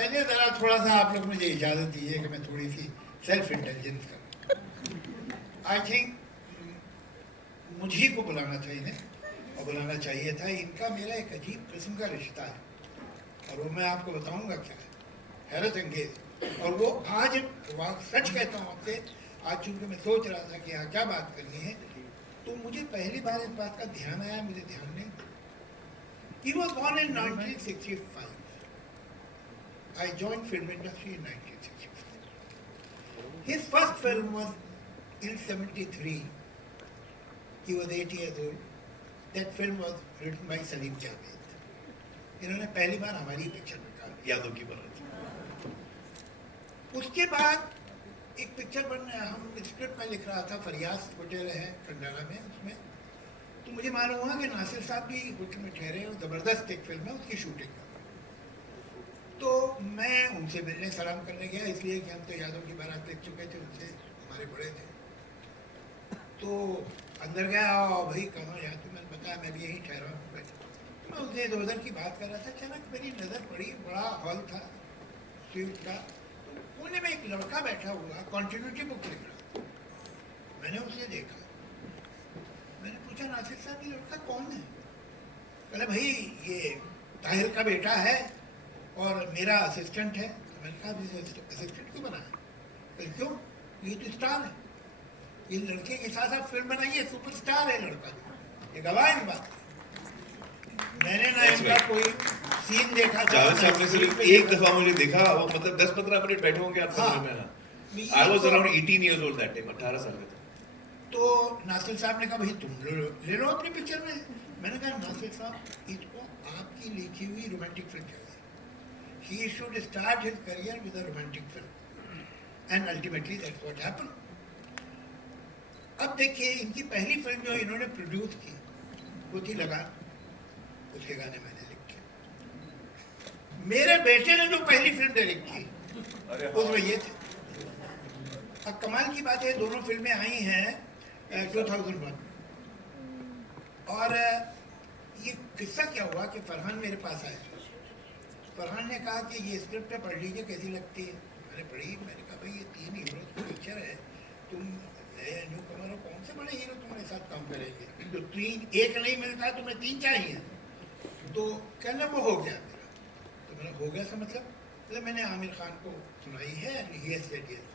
पहले ज़रा थोड़ा सा आप लोग मुझे इजाज़त दीजिए कि मैं थोड़ी सी सेल्फ इंटेलिजेंस करूँ। आई थिंक मुझे को बुलाना चाहिए और बुलाना चाहिए था। इनका मेरा एक अजीब किस्म का रिश्ता है और वो मैं आपको बताऊंगा क्या है, हैरत अंगेज। और वो आज सच कहता हूँ आपसे, आज चूंकि मैं सोच रहा था कि यहाँ क्या बात करनी है, तो मुझे पहली बार इस बात का ध्यान आया, मुझे ध्यान नहीं। He was born in 1965. I joined film industry in 1965. His first film was in 73. He was 8 years old. That film was written by Salim Javed. इन्होंने पहली बार हमारी पिक्चर में काम यादों की बात। उसके बाद एक पिक्चर बनने, हम स्क्रिप्ट में लिख रहा था, फरियाज होटल है खंडाला में, उसमें तो मुझे मालूम हुआ कि नासिर साहब भी होटल में ठहरे और ज़बरदस्त एक फिल्म है उसकी शूटिंग का। तो मैं उनसे मिलने सलाम करने गया, इसलिए कि हम तो यादों की बारात देख चुके थे, उनसे हमारे बड़े थे। तो अंदर गया और भाई कहाँ यहाँ, तो मैंने बताया मैं भी यहीं ठहरा हूँ बैठा। तो मैं उनसे इधर उधर की बात कर रहा था, अचानक मेरी नज़र पड़ी, बड़ा हॉल था स्वीट का, तो कोने में एक लड़का बैठा हुआ कॉन्टिन्यूटी बुक लिख रहा था। मैंने उसे देखा, मैंने पूछा नासिर साहब ये लड़का कौन है? कहले भाई ये ताहिर का बेटा है और मेरा असिस्टेंट है। तो मैंने कहा असिस्टेंट क्यों बना है? क्यों, ये तो स्टार है, ये लड़के के साथ आप फिल्म बनाइए, सुपरस्टार है लड़का, ये गवाह है बात। मैंने ना इनका कोई सीन देखा था। साहब ने सिर्फ एक दफा मुझे देखा, वो मतलब 10-15 मिनट बैठे होंगे आप फिल्म में। I was around 18 years old that time, 18 साल का था। तो नासिर साहब ने कहा भाई तुम ले लो अपनी पिक्चर में। मैंने कहा नासिर साहब इसको आपकी लिखी हुई रोमांटिक फिल्म चाहिए, he should start his career with a romantic film and ultimately that's what happened. अब देखिए इनकी पहली फिल्म जो इन्होंने प्रोड्यूस की वो थी लगान, उसके गाने मैंने लिखे। मेरे बेटे ने जो पहली फिल्म डायरेक्ट की उसमें ये थे। अब कमाल की बात है, दोनों फिल्में आई हैं 2001। और ये किस्सा क्या हुआ कि फरहान मेरे पास आया, फरहान ने कहा कि ये स्क्रिप्ट पढ़ लीजिए कैसी लगती है। मैंने पढ़ी, मैंने कहा भाई ये 3 हीरो की पिक्चर है, तुम न्यू कमर हो, कौन से बड़े हीरो तुम्हारे साथ काम करेंगे, तो 3 एक नहीं मिलता है तुम्हें 3 चाहिए। तो कहना वो हो गया मेरा। तो मैंने हो गया सा मतलब मैंने आमिर खान को सुनाई है, यस सेड यस।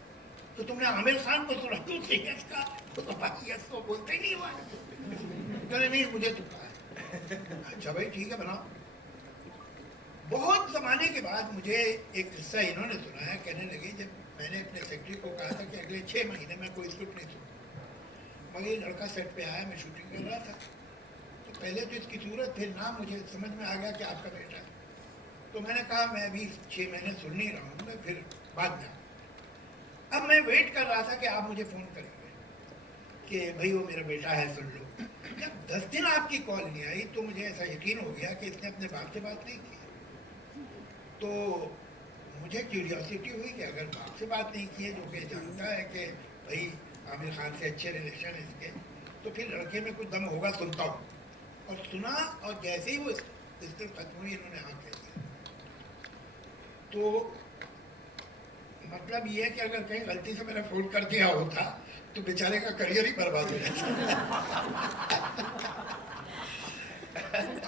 तो तुमने आमिर खान को सुना तो यस का, तो बाकी यस तो बोलते ही नहीं हुआ। कहने नहीं मुझे तो कहा है। अच्छा भाई ठीक है बनाओ। बहुत ज़माने के बाद मुझे एक किस्सा इन्होंने सुनाया, कहने लगे जब मैंने अपने सेक्रेटरी को कहा था कि अगले 6 महीने में कोई स्क्रिप्ट नहीं सुनूंगा, मगर ये लड़का सेट पे आया, मैं शूटिंग कर रहा था, तो पहले तो इसकी सूरत, फिर नाम मुझे समझ में आ गया कि आपका बेटा है। तो मैंने कहा मैं अभी 6 महीने सुन नहीं रहा हूँ, मैं फिर बाद में। अब मैं वेट कर रहा था कि आप मुझे फ़ोन करेंगे कि भाई वो मेरा बेटा है सुन लो। जब 10 दिन आपकी कॉल नहीं आई तो मुझे ऐसा यकीन हो गया कि इसने अपने बाप से बात नहीं की। तो मुझे क्यूरियोसिटी हुई कि अगर बाप से बात नहीं की है, जो कि जानता है कि भाई आमिर खान से अच्छे रिलेशन है इसके, तो फिर लड़के में कुछ दम होगा, सुनता हूँ। और सुना, और जैसे ही वो स्क्रिप्ट खत्म हुई इन्होंने हाँ कह दिया। तो मतलब ये है कि अगर कहीं गलती से मैंने फ़ोन कर दिया होता तो बेचारे का करियर ही बर्बाद हो जाता।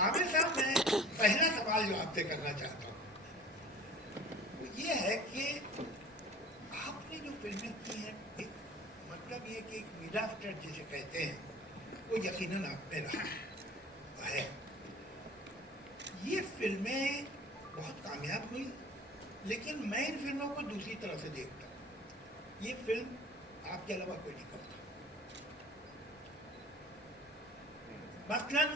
आमिर साहब, मैं पहला सवाल जो आपसे करना चाहता हूँ ये है कि आपने जो फिल्में की हैं, एक मतलब ये कि एक मीडिया स्टार जिसे कहते हैं, वो यकीनन आप में रहा है। ये फिल्में बहुत कामयाब हुई, लेकिन मैं इन फिल्मों को दूसरी तरह से देखता हूँ। ये फिल्म आपके अलावा कोई नहीं करता। मसलन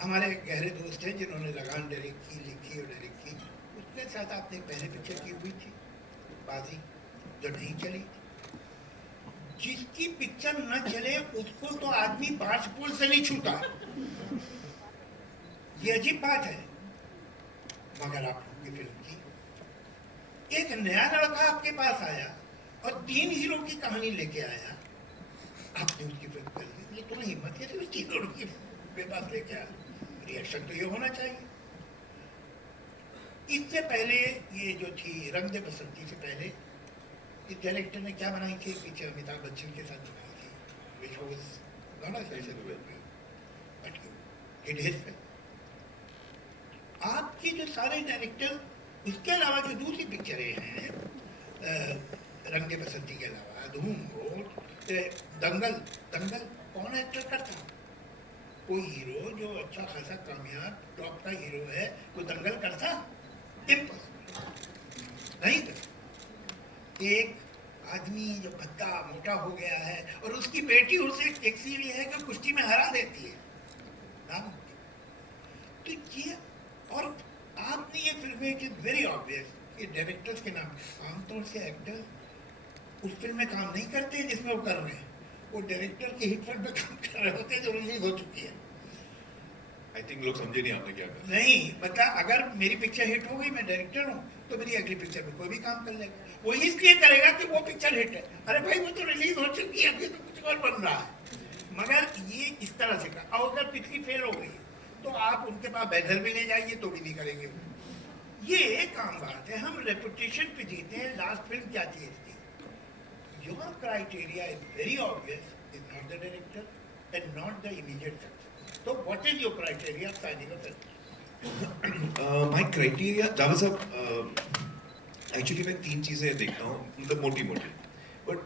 हमारे गहरे दोस्त हैं जिन्होंने लगान डायरेक्ट की, लिखी और डायरेक्ट की। उसके साथ आपने पहले पिक्चर की हुई थी बाजी, जो नहीं चली। जिसकी पिक्चर न चले उसको तो आदमी बांस पुल से नहीं छूता, ये अजीब बात है। मगर आपकी फिल्म की, एक नया लड़का आपके पास आया और 3 हीरो की कहानी लेके आया, आपने उसकी फिल्म कर ली। ये तुम्हें हिम्मत कैसे उस 3 हीरो की मेरे पास लेके आया? रिएक्शन तो ये होना चाहिए। इससे पहले ये जो थी रंग दे बसंती से पहले इस डायरेक्टर ने क्या बनाई थी, पीछे अमिताभ बच्चन के साथ बनाई थी, which was not a successful but it is. आपके जो सारे डायरेक्टर, इसके अलावा जो दूसरी पिक्चरें हैं रंग दे बसंती के अलावा, धूम हो, दंगल, दंगल कौन एक्टर करता? कोई हीरो जो अच्छा खासा कामयाब टॉप का हीरो है, कोई दंगल करता? इम्पॉसिबल, नहीं करता। एक आदमी जो भद्दा मोटा हो गया है और उसकी बेटी उसे टैक्सी ली है कि कुश्ती में हरा देती है, नामुमकिन। तो ये, और आपने ये फिल्में, इट इज वेरी ऑब्वियस ये डायरेक्टर्स के नाम, आमतौर से एक्टर उस फिल्म में काम नहीं करते जिसमें वो कर रहे हैं, वो डायरेक्टर की हिट फिल्म में काम कर रहे होते हैं जो रिलीज हो चुकी है। आई थिंक लोग समझे नहीं आपने क्या कहा। नहीं मतलब अगर मेरी पिक्चर हिट हो गई, मैं डायरेक्टर हूँ, तो मेरी अगली पिक्चर में कोई भी काम कर लेगा, वो इसलिए करेगा कि वो पिक्चर हिट है। अरे भाई वो तो रिलीज हो चुकी है, अभी तो कुछ और बन रहा है। मगर ये इस तरह से कर, और अगर पिछली फेल हो गई तो आप उनके पास बैनर भी ले जाइए तो भी नहीं करेंगे। ये एक आम बात है, हम रेपुटेशन पे जीते हैं। लास्ट फिल्म क्या थी इसकी? Your criteria is very obvious, is not the director and not the immediate success. तो what is your criteria of signing a film? My criteria Javed साहब, एक्चुअली मैं तीन चीजें देखता हूँ, मतलब मोटी मोटी, but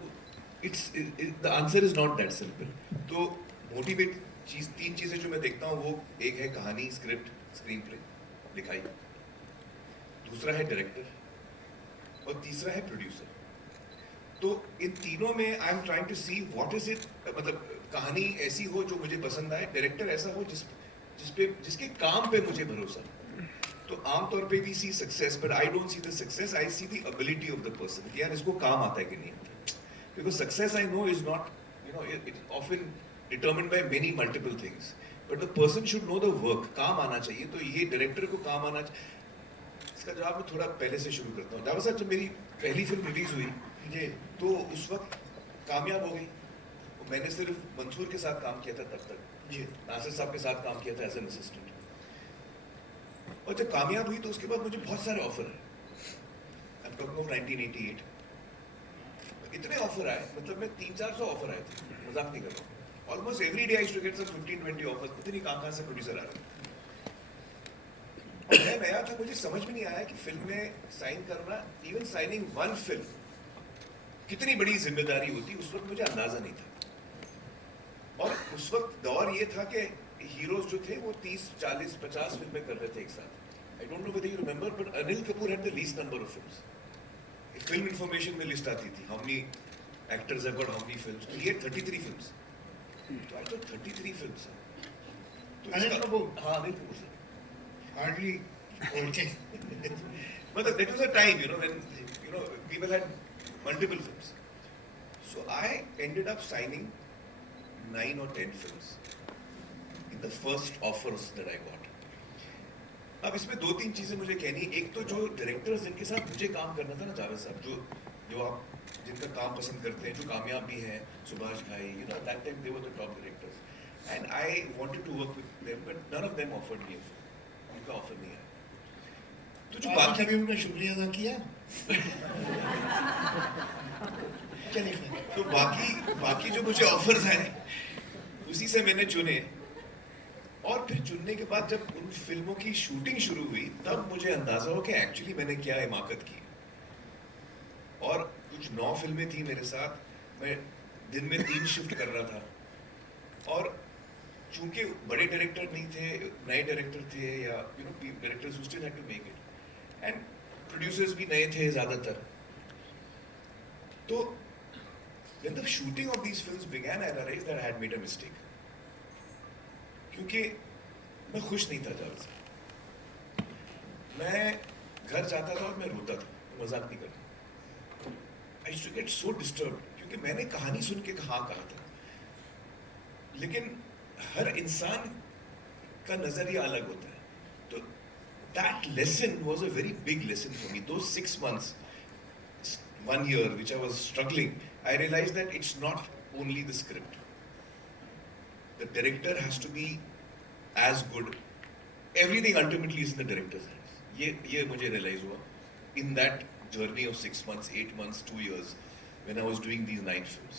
it's the answer is not that simple. तो मोटिवेट तीन चीजें जो मैं देखता हूँ वो एक है कहानी, स्क्रिप्ट, स्क्रीन प्ले, लिखाई, दूसरा है डायरेक्टर और तीसरा है प्रोड्यूसर। तो इन तीनों में I am trying to see what is it, मतलब कहानी ऐसी हो जो मुझे पसंद आए, डायरेक्टर ऐसा हो जिसके काम पे मुझे भरोसा। तो आमतौर पे we see success, but I don't see the success, I see the ability of the person, कि यार इसको काम आता है कि नहीं आता। Because success I know is not, you know, it often determined by many multiple things, but the person should know the work, काम आना चाहिए। तो ये डायरेक्टर को काम आना चाहिए। इसका जवाब मैं थोड़ा पहले से शुरू करता हूँ। जावेद साहब, जब मेरी पहली फिल्म रिलीज हुई जी, तो उस वक्त कामयाब हो गई, मैंने सिर्फ मंसूर के साथ काम किया था तब तक, जी, नासिर साहब के साथ काम किया था एज एन असिस्टेंट। और जब कामयाब हुई तो उसके बाद मुझे बहुत सारे ऑफर आए, आई एम टॉकिंग ऑफ 1988, इतने ऑफर आए, मतलब मैं 300-400 ऑफर आए थे, मजाक नहीं कर रहा हूँ। Almost every day I used to get some 15-20 offers, पता नहीं कहाँ से प्रोड्यूसर आ रहे थे। और मैं नया था, मुझे समझ में नहीं आया कि फिल्म में साइन करना, इवन साइनिंग वन फिल्म, कितनी बड़ी जिम्मेदारी होती, उस वक्त मुझे अंदाजा नहीं था। और उस वक्त दौर ये था कि हीरोज जो थे वो 30, 40, 50 फिल्में कर रहे थे एक साथ। आई don't know whether you remember, but Anil Kapoor had the least number of films. Film information में लिस्ट आती थी, how many actors have got how many films, तो ये 33 फिल्म्स। तो आई थॉट 33 फिल्म्स। तो अनिल कपूर? हाँ, Anil Kapoor sir. Hardly But that was a time, you know, when, you know, people had multiple films. So I ended up signing 9 or 10 films in the first offers that I got. अब इसमें दो तीन चीजें मुझे कहनी, एक तो जो डायरेक्टर्स जिनके साथ मुझे काम करना था ना जावेद साहब, जो आप जिनका काम पसंद करते हैं, जो कामयाब भी हैं, सुभाष घाई, you know, that time they were the top directors, and I wanted to work with them, but none of them offered me a film. उनका ऑफर नहीं आया। तो जो बाकी कभी उनका शुक्रिया अदा किया? चलिए, तो बाकी जो मुझे ऑफर्स आए उसी से मैंने चुने, और फिर चुनने के बाद जब उन फिल्मों की शूटिंग शुरू हुई तब मुझे अंदाजा हो कि एक्चुअली मैंने क्या हिमाकत की। और कुछ 9 फिल्में थी मेरे साथ, मैं दिन में 3 शिफ्ट कर रहा था, और चूंकि बड़े डायरेक्टर नहीं थे, नए डायरेक्टर थे, या you know directors who still had to make it, and producers भी नए थे ज्यादातर। तो when the shooting of these films began, I realized that I had made a mistake, क्योंकि मैं खुश नहीं था जावेद साहब। मैं घर जाता था और मैं रोता था, मजाक नहीं करता। I used to get so disturbed, क्योंकि मैंने कहानी सुन के कहा था, लेकिन हर इंसान का नजरिया अलग होता है। तो that lesson was a very big lesson for me. Those 6 months, 1 year, which I was struggling, I realized that it's not only the script. The director has to be as good. Everything ultimately is in the director's hands. ये मुझे realise हुआ in that journey of 6 months, 8 months, 2 years when I was doing these 9 films.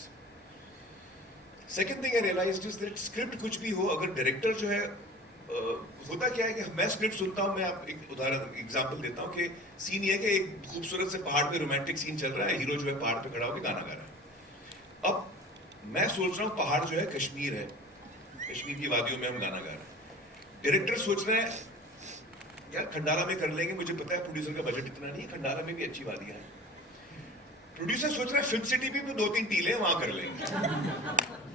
Second thing I realised is that script कुछ भी हो, अगर director जो है होता क्या है कि मैं स्क्रिप्ट सुनता हूँ, मैं आप एक उदाहरण एग्जांपल देता हूँ कि सीन ये है कि एक खूबसूरत से पहाड़ पे रोमांटिक सीन चल रहा है, हीरो जो है पहाड़ पे खड़ा होकर गाना गा रहा है। अब मैं सोच रहा हूँ पहाड़ जो है कश्मीर है, कश्मीर की वादियों में हम गाना गा रहे हैं। डायरेक्टर सोच रहे हैं यार खंडाला में कर लेंगे, मुझे पता है प्रोड्यूसर का बजट इतना नहीं है, खंडाला में भी अच्छी वादियां हैं। प्रोड्यूसर सोच रहा है फिल्म सिटी में भी 2-3 टीले वहां कर लेंगे।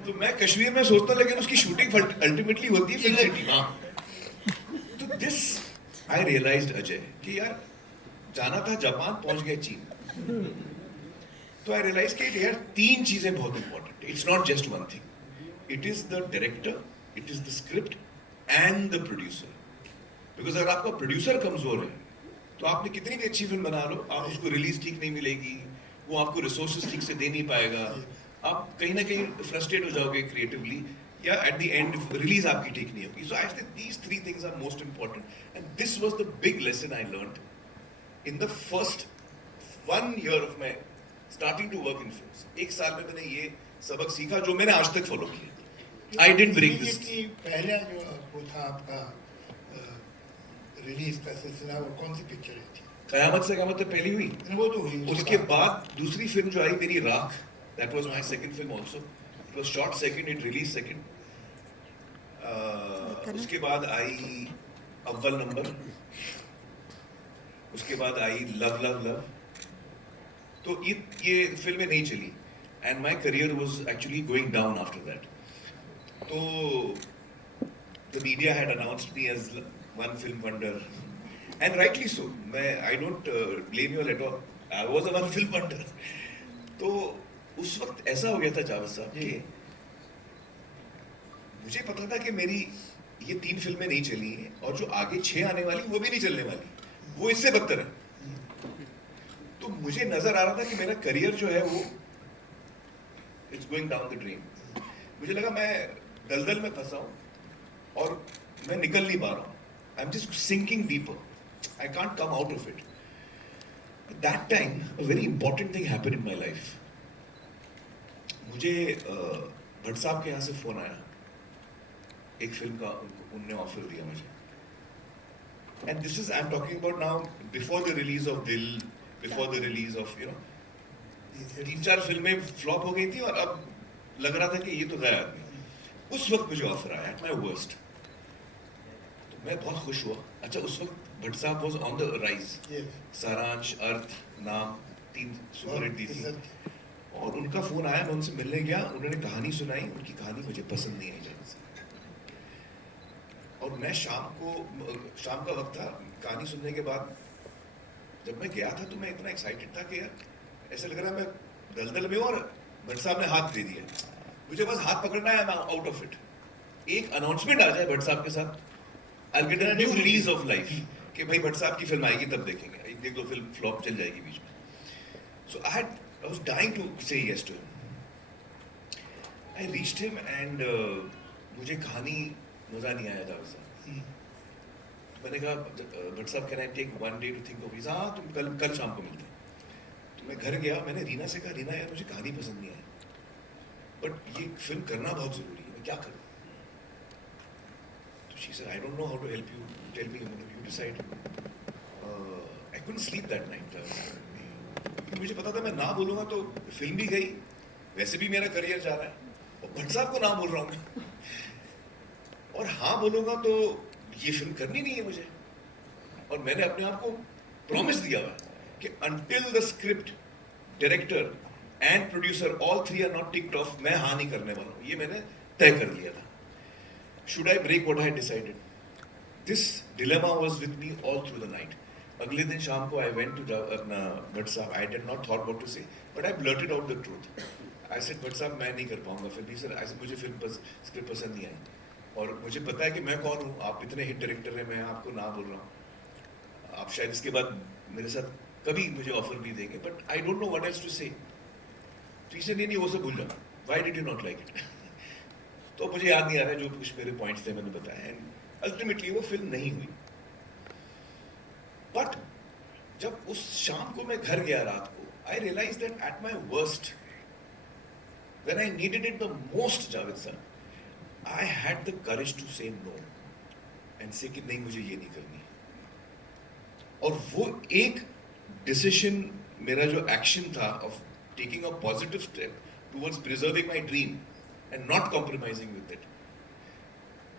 तो मैं कश्मीर में सोचता हूं, लेकिन उसकी शूटिंग अल्टीमेटली होती है फिल्म सिटी। हाँ, तो दिस आई रियलाइज्ड अजय कि यार जाना था जापान, पहुंच गए चीन। तो आई रियलाइज कि यार 3 चीजें बहुत इंपॉर्टेंट है। It's not just one thing, it is the director, it is the script and the producer. Because अगर आपका प्रोड्यूसर कमजोर है तो आपने कितनी भी अच्छी फिल्म बना लो, आप उसको रिलीज ठीक नहीं मिलेगी, वो आपको रिसोर्सेज ठीक से दे नहीं पाएगा, आप कहीं ना कहीं फ्रस्ट्रेट हो जाओगे क्रिएटिवली, या एट द एंड रिलीज आपकी ठीक नहीं होगी। So I think these 3 things are most important and this was the big lesson I learned in the first 1 year of my starting to work in films. 1 साल में मैंने ये सबक सीखा जो मैंने आज तक फॉलो किया। I didn't break this. पहला जो वो था आपका रिलीज का सिलसिला, वो कौन सी पिक्चर थी? कयामत से कयामत तक पहली हुई, वो तो हुई। उसके बाद दूसरी फिल्म जो आई मेरी राख, that was my second film also. It was shot second, it release second. उसके बाद आई अव्वल नंबर, उसके बाद आई लव लव लव। तो ये फिल्में नहीं चली and my career was actually going down after that. तो the media had announced me as one film wonder and rightly so. मैं I don't blame you at all, I was a one film wonder. तो उस वक्त ऐसा हो गया था जावेद साहब कि मुझे पता था कि मेरी ये 3 फिल्में नहीं चली हैं और जो आगे 6 आने वाली वो भी नहीं चलने वाली, वो इससे बदतर है। तो मुझे नजर आ रहा था कि मेरा करियर जो है वो it's going down the drain. मुझे लगा मैं दलदल में फंसा हूं और मैं निकल नहीं पा रहा हूं। I am just sinking deeper, I can't come out of it. That time a very important thing happened in my life. मुझे भट्ट साहब के यहाँ से फोन आया, एक फिल्म का उनने ऑफर दिया मुझे। And this is I am talking about now before the release of दिल, बिफोर द रिलीज ऑफ 3-4 फिल्में फ्लॉप हो गई थी और अब लग रहा था कि ये तो गया आदमी। उस वक्त मुझे ऑफर आया एट माय वर्स्ट, तो मैं बहुत खुश हुआ। अच्छा, उस वक्त भट्ट साहब वाज ऑन द राइज। सारांश, अर्थ, नाम 3 सुपरहिट दी थी और उनका फोन आया, मैं उनसे मिलने गया, उन्होंने कहानी सुनाई, उनकी कहानी मुझे पसंद नहीं आई जाने से। और मैं शाम का वक्त था, कहानी सुनने के बाद जब मैं गया था तो मैं इतना एक्साइटेड था कि यार ऐसा लग रहा है मैं दलदल में हूं और भट्ट साहब ने हाथ दे दिया, मुझे बस हाथ पकड़ना है, मैं आउट ऑफ इट। एक अनाउंसमेंट आ जाए भट्ट साहब के साथ, I get a new lease of life कि भाई भट्ट साहब की फिल्म आएगी तब देखेंगे, 1-2 फिल्म फ्लॉप चल जाएगी बीच में। सो आई was dying to say yes to him. I reached him and मुझे कहानी मजा नहीं आया जावेद साहब। तो मैंने कहा भट्ट साहब can I take 1 day to think of it? हाँ, तुम कल शाम को मिलते हैं। तो मैं घर गया, मैंने रीना से कहा, रीना यार मुझे कहानी पसंद नहीं आई, बट ये फिल्म करना बहुत जरूरी है, मैं क्या करूँ? तो she said, I don't know how to help you, tell me, you decide. I couldn't sleep that night. मुझे पता था मैं ना बोलूंगा तो फिल्म भी गई, वैसे भी मेरा करियर जा रहा है और भट्ट साहब को ना बोल रहा हूँ और हाँ बोलूंगा तो ये फिल्म करनी नहीं है मुझे। और मैंने अपने आप को प्रॉमिस दिया हुआ कि until the script, director and producer all 3 are not ticked off, मैं हाँ नहीं करने वाला हूँ, ये मैंने तय कर लिया था। Should I break what I had decided? This dilemma was with me all through the night. अगले दिन शाम को I went to अपना भट्ट साहब, I did not thought what to say, but I blurted out the truth. I said, Bhatt साहब मैं नहीं कर पाऊंगा फिर भी सर, ऐसे मुझे फिल्म स्क्रिप्ट पसंद नहीं आई और मुझे पता है कि मैं कौन हूँ, आप इतने हिट डायरेक्टर हैं, मैं आपको ना बोल रहा हूँ, आप शायद इसके बाद मेरे साथ कभी मुझे ऑफर नहीं देंगे, but I don't know what else to say. तो इसे नहीं वो सब भूल जाओ, why did you not like it? तो मुझे याद नहीं आ रहा जो कुछ मेरे पॉइंट्स थे मैंने बताया, एंड अल्टीमेटली वो फिल्म नहीं हुई। बट जब उस शाम को मैं घर गया रात को, I realise that at my worst, when I needed it the most, Javed sir, I had the courage to say no and say कि नहीं, मुझे ये नहीं करनी. और वो एक डिसीजन, मेरा जो एक्शन था of taking a positive step towards preserving my dream and not compromising with it,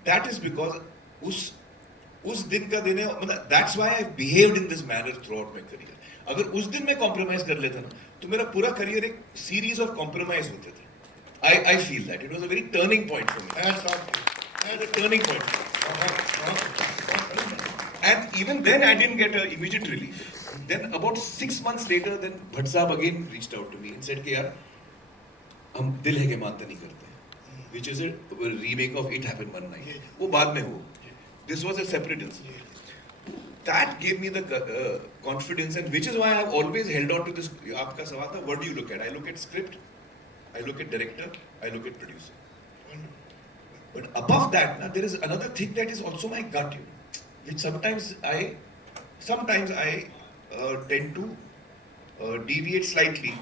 that is because उस दिन का दिन है, मतलब that's why I behaved in this manner throughout my career. अगर उस दिन मैं कॉम्प्रोमाइज कर लेता ना, तो मेरा पूरा करियर एक सीरीज ऑफ कॉम्प्रोमाइज होते थे. I feel that it was a very turning point for me. That's all. That's a turning point. And even then, I didn't get an immediate relief. Then about 6 months later, then Bhatt Sahab again reached out to me and said कि यार हम दिल है के मानते नहीं करते, which is a remake of It Happened One Night. वो बाद में हो. This was a separate incident. That gave me the confidence, and which is why I've always held on to this. आपका सवाल था, what do you look at? I look at script, I look at director, I look at producer. But above that, now, there is another thing that is also my gut, which sometimes I tend to deviate slightly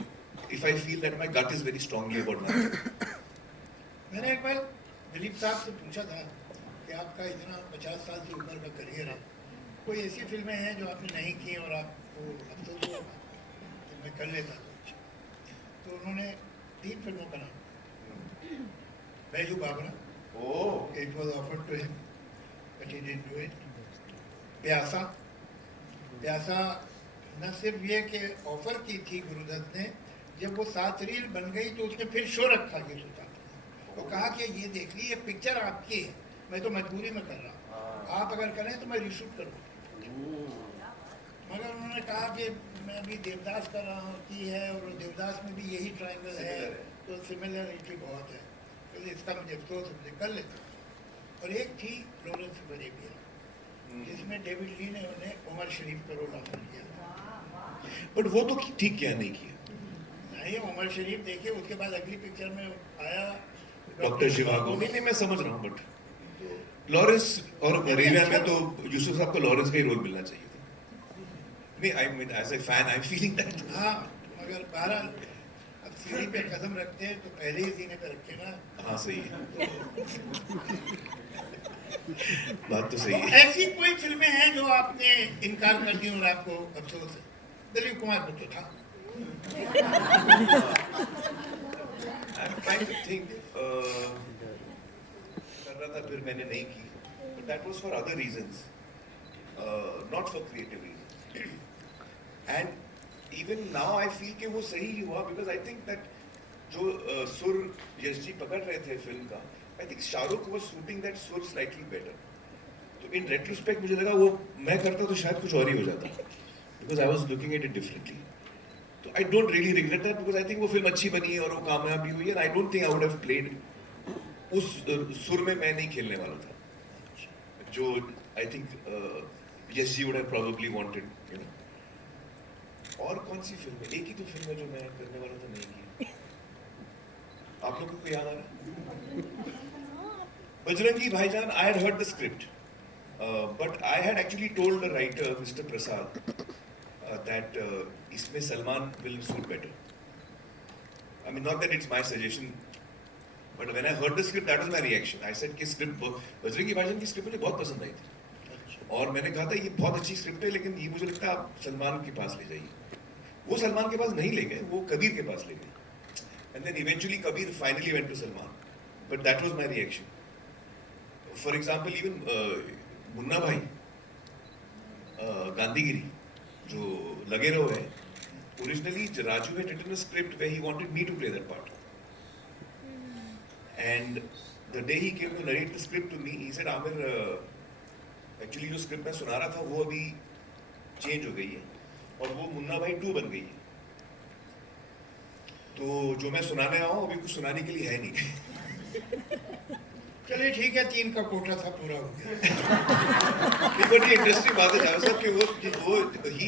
if I feel that my gut is very strongly about my. मैंने एक बार दिलीप साहब से पूछा था कि आपका इतना 50 साल से ऊपर का करियर है, कोई ऐसी फिल्में हैं जो आपने नहीं की और आपको अफसोस हुआ कि मैं कर लेता था. तो उन्होंने 3 फिल्मों का नाम, Baiju Bawra, it was offered to him but he didn't do it. Pyaasa न सिर्फ ये कि ऑफर की थी गुरुदत्त ने, जब वो 7 रील बन गई तो उसने फिर शो रखा ये सुल्तान. वो कहा कि ये देख ली, ये पिक्चर आपकी है, मैं तो मजबूरी में कर रहा हूँ, आप अगर करें तो मैं रीशूट करूँ. मगर उन्होंने कहा कि मैं अभी देवदास कर रहा हूँ की है, और देवदास में भी यही ट्रायंगल है, तो सिमिलरिटी बहुत है, तो इसका मुझे अफसोस, मुझे कर लेता. और एक थी लॉरेंस ऑफ अरेबिया, जिसमें डेविड ली ने उन्हें उमर शरीफ का रोल ऑफर किया. बट वो तो ठीक किया नहीं किया. नहीं, उमर शरीफ देखिए, उसके बाद अगली पिक्चर में आया डॉक्टर शिवागो. नहीं, मैं समझ रहा हूँ, बट लॉरेंस और अरेबिया में तो यूसुफ साहब को लॉरेंस का ही रोल मिलना चाहिए था. नहीं, I mean as a fan I am feeling that. हाँ, मगर बहरहाल अब सीढ़ी पे कदम रखते हैं तो पहले ही सीने पे रखे ना. हाँ, सही है. बात तो सही है. ऐसी कोई फिल्में हैं जो आपने इनकार कर दी और आपको अफसोस है? दिलीप कुमार को तो था. I'm trying to think. कर रहा था, फिर मैंने नहीं की. But that was for other reasons, not for creative reasons. And even now I feel कि वो सही ही हुआ, because I think that जो सुर यश जी पकड़ रहे थे फिल्म का, I think Shahrukh was shooting that सुर slightly better. तो in retrospect मुझे लगा वो मैं करता तो शायद कुछ और ही हो जाता, because I was looking at it differently. So I don't really regret that, because I think वो फिल्म अच्छी बनी है और वो कामयाब भी हुई है, and I don't think I would have played उस सुर में. मैं नहीं खेलने वाला था जो I think Yash ji would have probably wanted, you know. और कौन सी फिल्म है? एक ही तो फिल्म है जो मैं करने वाला था, नहीं की. आप लोगों को याद आ रहा? बजरंगी भाईजान, I had heard the script, but I had actually told the writer, Mr. Prasad, that इसमें Salman will suit better. I mean, not that it's my suggestion, but when I heard the script, that was my reaction. I said कि script, Bajrangi भाईजान की script मुझे बहुत पसंद आई थी, और मैंने कहा था ये बहुत अच्छी स्क्रिप्ट है, लेकिन ये मुझे लगता है आप सलमान के पास ले जाइए. वो सलमान के पास नहीं ले गए, वो कबीर के पास ले गए. And then eventually Kabir finally went to Salman. But that was my reaction. For example, even Munna भाई, गांधीगिरी, जो लगे रहो है, originally Raju had written a script where he wanted me to play that part. And the day he came to narrate the script to me, he said, Amir, actually जो script मैं सुना रहा था वो अभी change हो गई है, और वो मुन्ना भाई 2 बन गई है. तो जो मैं सुनाने आया हूँ अभी कुछ सुनाने के लिए है नहीं. चलिए ठीक है, 3 का कोटा था, पूरा हो गया. नहीं, बट ये इंटरेस्टिंग बात है जावेद साहब कि वो ही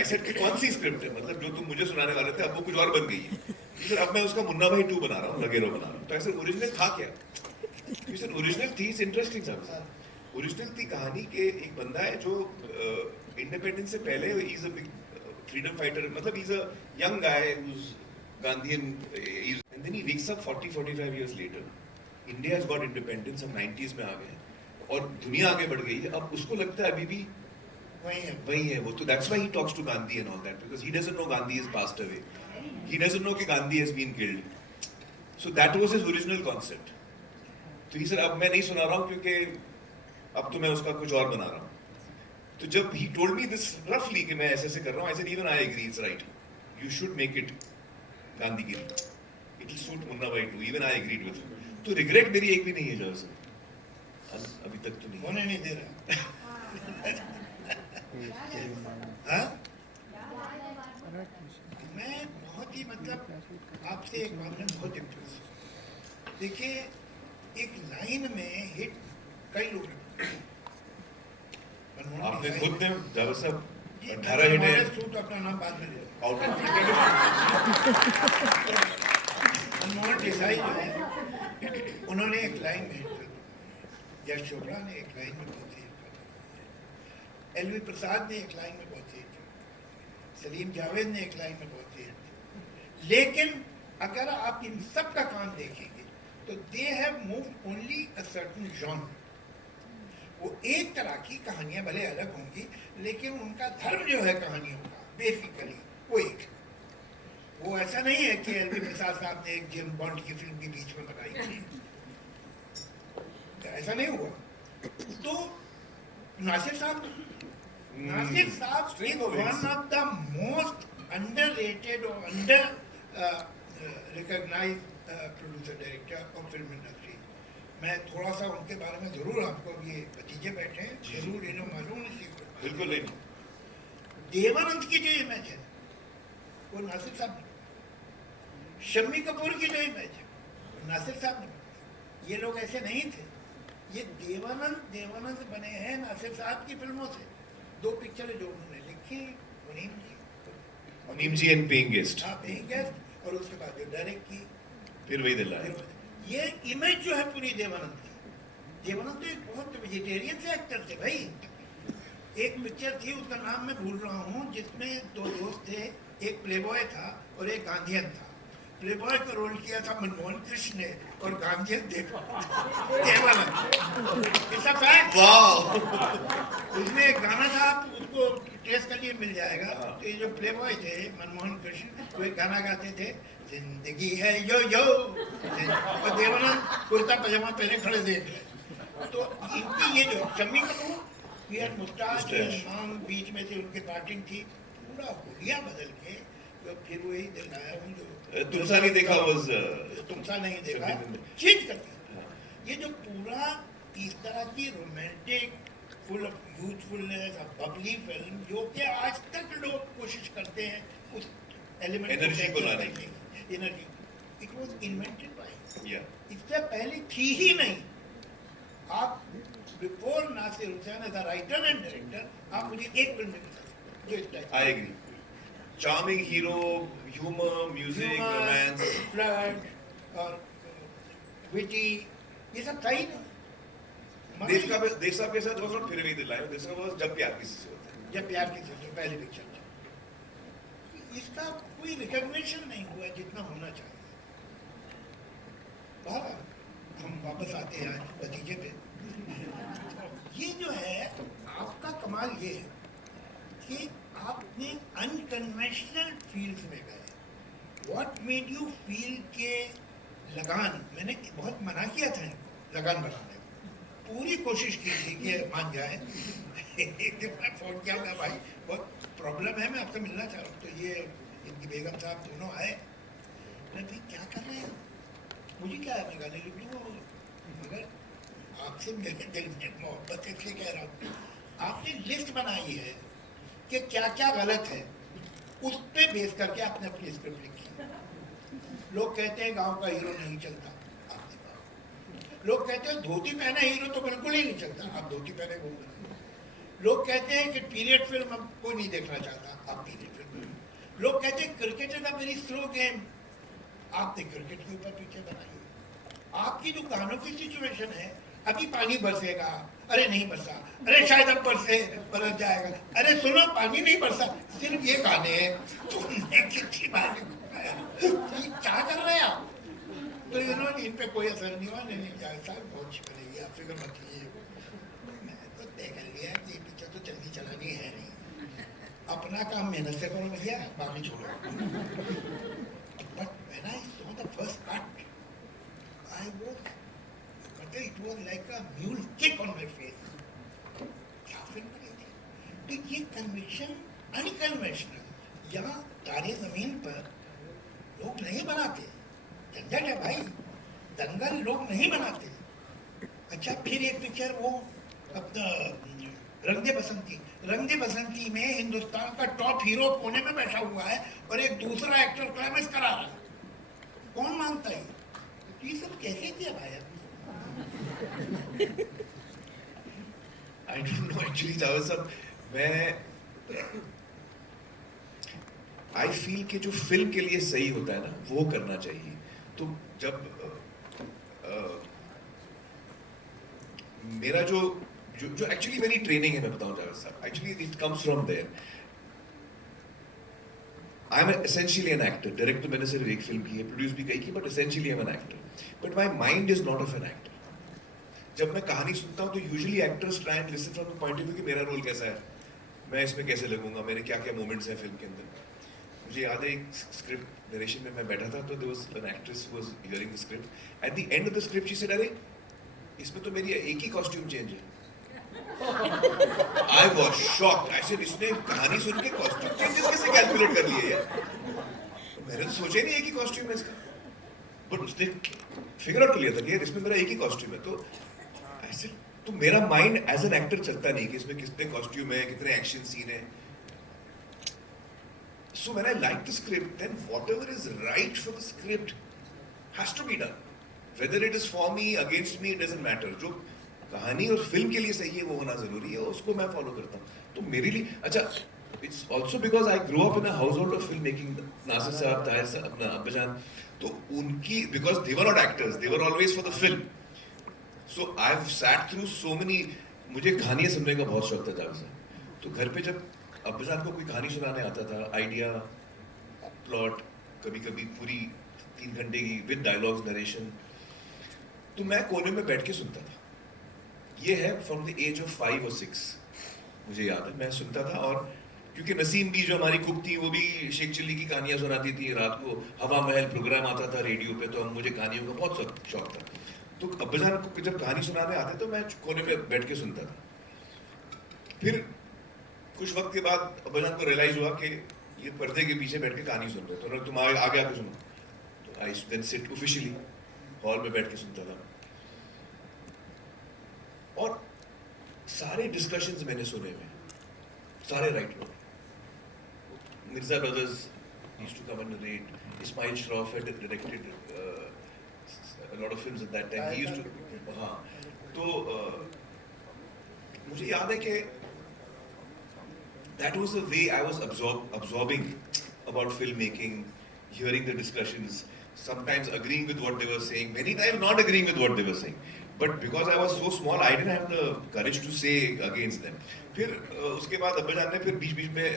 ऐसा कि कौन सी स्क्रिप्ट है, मतलब जो तुम मुझे सुनाने वाले थे अब वो कुछ और बन गई है. सर अब मैं उसका मुन्ना भाई 2 बना रहा हूँ, लगे रहो बना रहा हूँ. तो ऐसे ओरिजिनल था क्या? सर ओरिजिनल थी, इट्स इंटरेस्टिंग साहब. ओरिजिनल थी कहानी के एक बंदा है जो इंडिपेंडेंस से पहले is a big freedom fighter, मतलब is a young guy who's Gandhian, and then he wakes up 40-45 years later. India has got independence, हम 90s में आ गए हैं और दुनिया आगे बढ़ गई है. अब उसको लगता है अभी भी वही है वो. तो that's why he talks to Gandhi and all that, because he doesn't know Gandhi has passed away. He doesn't know कि Gandhi has been killed. So that was his original concept. तो ये सर अब मैं नहीं सुना रहा हूँ क्योंकि अब तो मैं उसका कुछ और बना रहा हूँ. तो जब he told me this roughly कि मैं ऐसे कर रहा हूँ, I said even I agree, it's right. You should make it Gandhigiri. It will suit Munna भाई too. Even I agreed with him. तो regret मेरी एक भी नहीं है जॉर्ज. अभी तक तो नहीं. होने नहीं दे रहा. हाँ? मैं बहुत ही मतलब आपसे एक बात में बहुत इम्प्रेस हूँ. देखिए एक लाइन में हिट कई लोग आपने खुद ने जावेद साहब 18 हिट है. सूट अपना नाम बाद में ले लो. मनमोहन देसाई जो है उन्होंने एक लाइन में, यश चोपड़ा ने एक लाइन में बहुत ही, एलवी प्रसाद ने एक लाइन में बहुत ही, सलीम जावेद ने एक लाइन में बहुत ही. लेकिन अगर आप इन सब का काम देखेंगे तो they have moved only a certain genre. वो एक तरह की कहानियां भले अलग होंगी लेकिन उनका धर्म जो है कहानियों का बेसिकली वो एक. वो ऐसा नहीं है कि एलवी प्रसाद साहब ने एक जेम्स बॉन्ड की फिल्म भी बीच में बनाई थी, तो ऐसा नहीं हुआ. तो नासिर साहब is one of the most underrated और under recognised producer director of film industry. मैं थोड़ा सा उनके बारे में जरूर आपको, अब ये भतीजे बैठे हैं, जरूर इन्हें मालूम नहीं. बिल्कुल नहीं. देवानंद की जो इमेज है वो नासिर साहब ने, शम्मी कपूर की जो इमेज है वो नासिर साहब ने बनाई. ये लोग ऐसे नहीं थे. ये देवानंद बने हैं नासिर साहब की फिल्मों से. 2 पिक्चरें जो उन्होंने लिखी, मुनीम जी एंड पेइंग गेस्ट. हाँ, पेइंग गेस्ट, और उसके बाद जो डायरेक्ट की फिर वही दिल आया. ये इमेज जो है पूरी देवानंद की. देवानंद तो एक बहुत वेजिटेरियन से एक्टर थे भाई. एक पिक्चर थी, उसका नाम मैं भूल रहा हूँ, जिसमें 2 दोस्त थे, एक प्लेबॉय था और एक गांधीयन था. प्लेबॉय का रोल किया था मनमोहन कृष्ण ने और Gandhian Dev Anand. It's a fact. Wow. उसमें एक गाना था, उसको ट्रेस कर लिए मिल जाएगा. तो ये जो प्लेबॉय थे मनमोहन कृष्ण, वो एक गाना गाते थे, जिंदगी है यो यो, और देवानंद कुर्ता पजामा पहने खड़े देख रहे. तो इनकी ये जो शम्मी कपूर, बियर्ड मुस्टाच, मांग बीच में से उनकी पार्टिंग थी, पूरा हुलिया बदल के. तो फिर वही दिल आया हूँ जो तुमसा नहीं देखा, तुमसा नहीं देखा चेंज कर दिया. ये जो पूरा इस तरह की romantic, full of youthfulness, Babli film, जो कि आज तक लोग कोशिश करते हैं उस एलिमेंट एनर्जी को लाने की. Energy, it was invented by. या इससे पहले थी ही नहीं. आप before Nasir Hussain as a writer and director, आप मुझे एक फिल्म दिखा सकते जो इस type. I agree. Charming hero, humour, music, romance, flirt और विटी, ये सब था ही नहीं. देश साहब के साथ वाज नॉट फिर भी दिल आया. दिस वाज जब प्यार किसी से होता है. जब प्यार की सोचो पहली पिक्चर थी. इसका कोई रिकॉग्निशन नहीं हुआ जितना होना चाहिए. बहरहाल हम वापस आते हैं आज नतीजे पे. ये जो है आपका कमाल ये है कि आपने अनकन्वेंशनल फील्ड्स में गए. व्हाट मेड यू फील के लगान, मैंने बहुत मना किया था इनको लगान बनाने में, पूरी कोशिश की थी कि मान जाए. एक दिन मैं फोन किया, मैं भाई बहुत प्रॉब्लम है, मैं आपसे मिलना चाह रहा हूँ. तो ये इनकी बेगम साहब दोनों आए. मैं भाई क्या कर रहे हैं, मुझे क्या है, मैं गाने लिख लूँगा, मगर आपसे मेरे दिल में मोहब्बत इसलिए कह रहा हूँ. आपने लिस्ट बनाई है कि क्या क्या गलत है, उस पे बेस करके आपने अपनी स्क्रिप्ट लिखी. लोग कहते हैं गांव का हीरो नहीं चलता, आपने कहा. लोग कहते हैं धोती पहने हीरो तो बिल्कुल ही नहीं चलता, आप धोती पहने घूम रहे. लोग कहते हैं कि पीरियड फिल्म अब कोई नहीं देखना चाहता, आप पीरियड फिल्म. लोग कहते हैं cricket is a very slow game, आपने क्रिकेट के ऊपर पिक्चर बनाई. आपकी जो गानों की सिचुएशन है, अभी पानी बरसेगा, अरे नहीं बरसा, अरे शायद अब बरस जाएगा, अरे सुनो पानी नहीं बरसा, सिर्फ ये गाने हैं। तुमने कितनी बार घुमाया, क्या कर रहे हैं आप? तो इन पे कोई असर नहीं हुआ। नहीं जाए साहब बहुत अच्छी बनेगी, आप फिक्र मत कीजिए। मैं तो तय कर लिया कि ये पिक्चर तो जल्दी चलानी है नहीं, अपना काम मेहनत से करो भैया, बाकी छोड़ो। But when I saw the first cut, it was like a mule kick on my face. क्या फिल्म बनी थी? तो ये कन्विक्शन अनकन्वेंशनल, यहाँ तारे जमीन पर लोग नहीं बनाते, झंझट है भाई, दंगल लोग नहीं बनाते। अच्छा फिर एक पिक्चर वो अपना रंग दे बसंती, रंग दे बसंती में हिंदुस्तान का टॉप हीरो कोने में बैठा हुआ है और एक दूसरा एक्टर क्लाइमेक्स करा रहा है, कौन मानता है? ये सब कैसे किया भाई? I don't know actually Javed साहब, मैं I feel कि जो फिल्म के लिए सही होता है ना वो करना चाहिए। तो जब मेरा जो एक्चुअली मेरी ट्रेनिंग है, मैं बताऊं जावेद साहब, actually it comes from there. I am essentially an actor. Direct तो मैंने सिर्फ एक फिल्म की है, प्रोड्यूस भी कई की, but essentially I am an actor. But my mind is not of an actor. जब मैं कहानी सुनता हूँ तो usually actors try and listen from the point of view कि मेरा रोल कैसा है, मैं इसमें कैसे लगूंगा, मेरे क्या क्या मोमेंट्स हैं फिल्म के अंदर। मुझे याद है एक स्क्रिप्ट नरेशन में मैं बैठा था, तो there was an actress who was hearing the script. At the end of the script she said, अरे इसमें तो मेरी एक ही कॉस्ट्यूम चेंज है। I was shocked. I said इसने कहानी सुन के कॉस्ट्यूम चेंजेस कैसे कैलकुलेट कर लिए यार? मैंने तो सोचा ही नहीं एक ही कॉस्ट्यूम है इसका, बट उसने फिगर आउट कर लिया था कि यार इसमें मेरा एक ही कॉस्ट्यूम है। तो ऐसे तो मेरा माइंड एज एन एक्टर चलता नहीं कि इसमें कितने कॉस्ट्यूम है, कितने एक्शन सीन है। So when I like the script, then whatever is right for the script has to be done. Whether it is for me, against me, it doesn't matter. जो कहानी और फिल्म के लिए सही है वो होना जरूरी है, उसको मैं फॉलो करता हूँ। तो मेरे लिए अच्छा, it's also because I grew up in a household of filmmaking. Nasir साहब, ताहिर साहब, अपना अब्बाजान, तो उनकी because they were not actors, they were always for the film. So I've sat through so many. मुझे कहानियाँ सुनने का बहुत शौक था जावेद साहब। तो घर पे जब अब्बाजान को कोई कहानी सुनाने आता था, आइडिया, प्लॉट, कभी कभी पूरी 3 घंटे की विद डायलॉग्स, नरेशन, तो मैं कोने में बैठ के सुनता था। ये है फ्रॉम द एज ऑफ 5 और 6, मुझे याद है मैं सुनता था। और क्योंकि नसीम भी जो हमारी कुक थी वो भी शेख चिल्ली की कहानियां सुनाती थी, रात को हवा महल प्रोग्राम आता था रेडियो पे, तो मुझे कहानियों का बहुत शौक था। तो अब्बाजान को जब कहानी सुनाने आते तो मैं कोने में बैठ के सुनता था। फिर कुछ वक्त के बाद अब्बाजान को रियलाइज हुआ कि ये पर्दे के पीछे बैठ के कहानी सुन रहे, तो तुम आगे आगे सुनो। तो आई देन सिट ऑफिशियली हॉल में बैठ के सुनता था। और सारे डिस्कशंस मैंने सुने हुए, सारे राइटरों, Mirza brothers used to come and narrate. Ismail Shroff had directed a lot of films at that time. He used to, हाँ, तो मुझे याद है कि that was the way I was absorbing about filmmaking, hearing the discussions, sometimes agreeing with what they were saying, many times not agreeing with what they were saying. But because I was so small, I didn't have the courage to say against them. फिर उसके बाद अब्बाजान ने फिर बीच में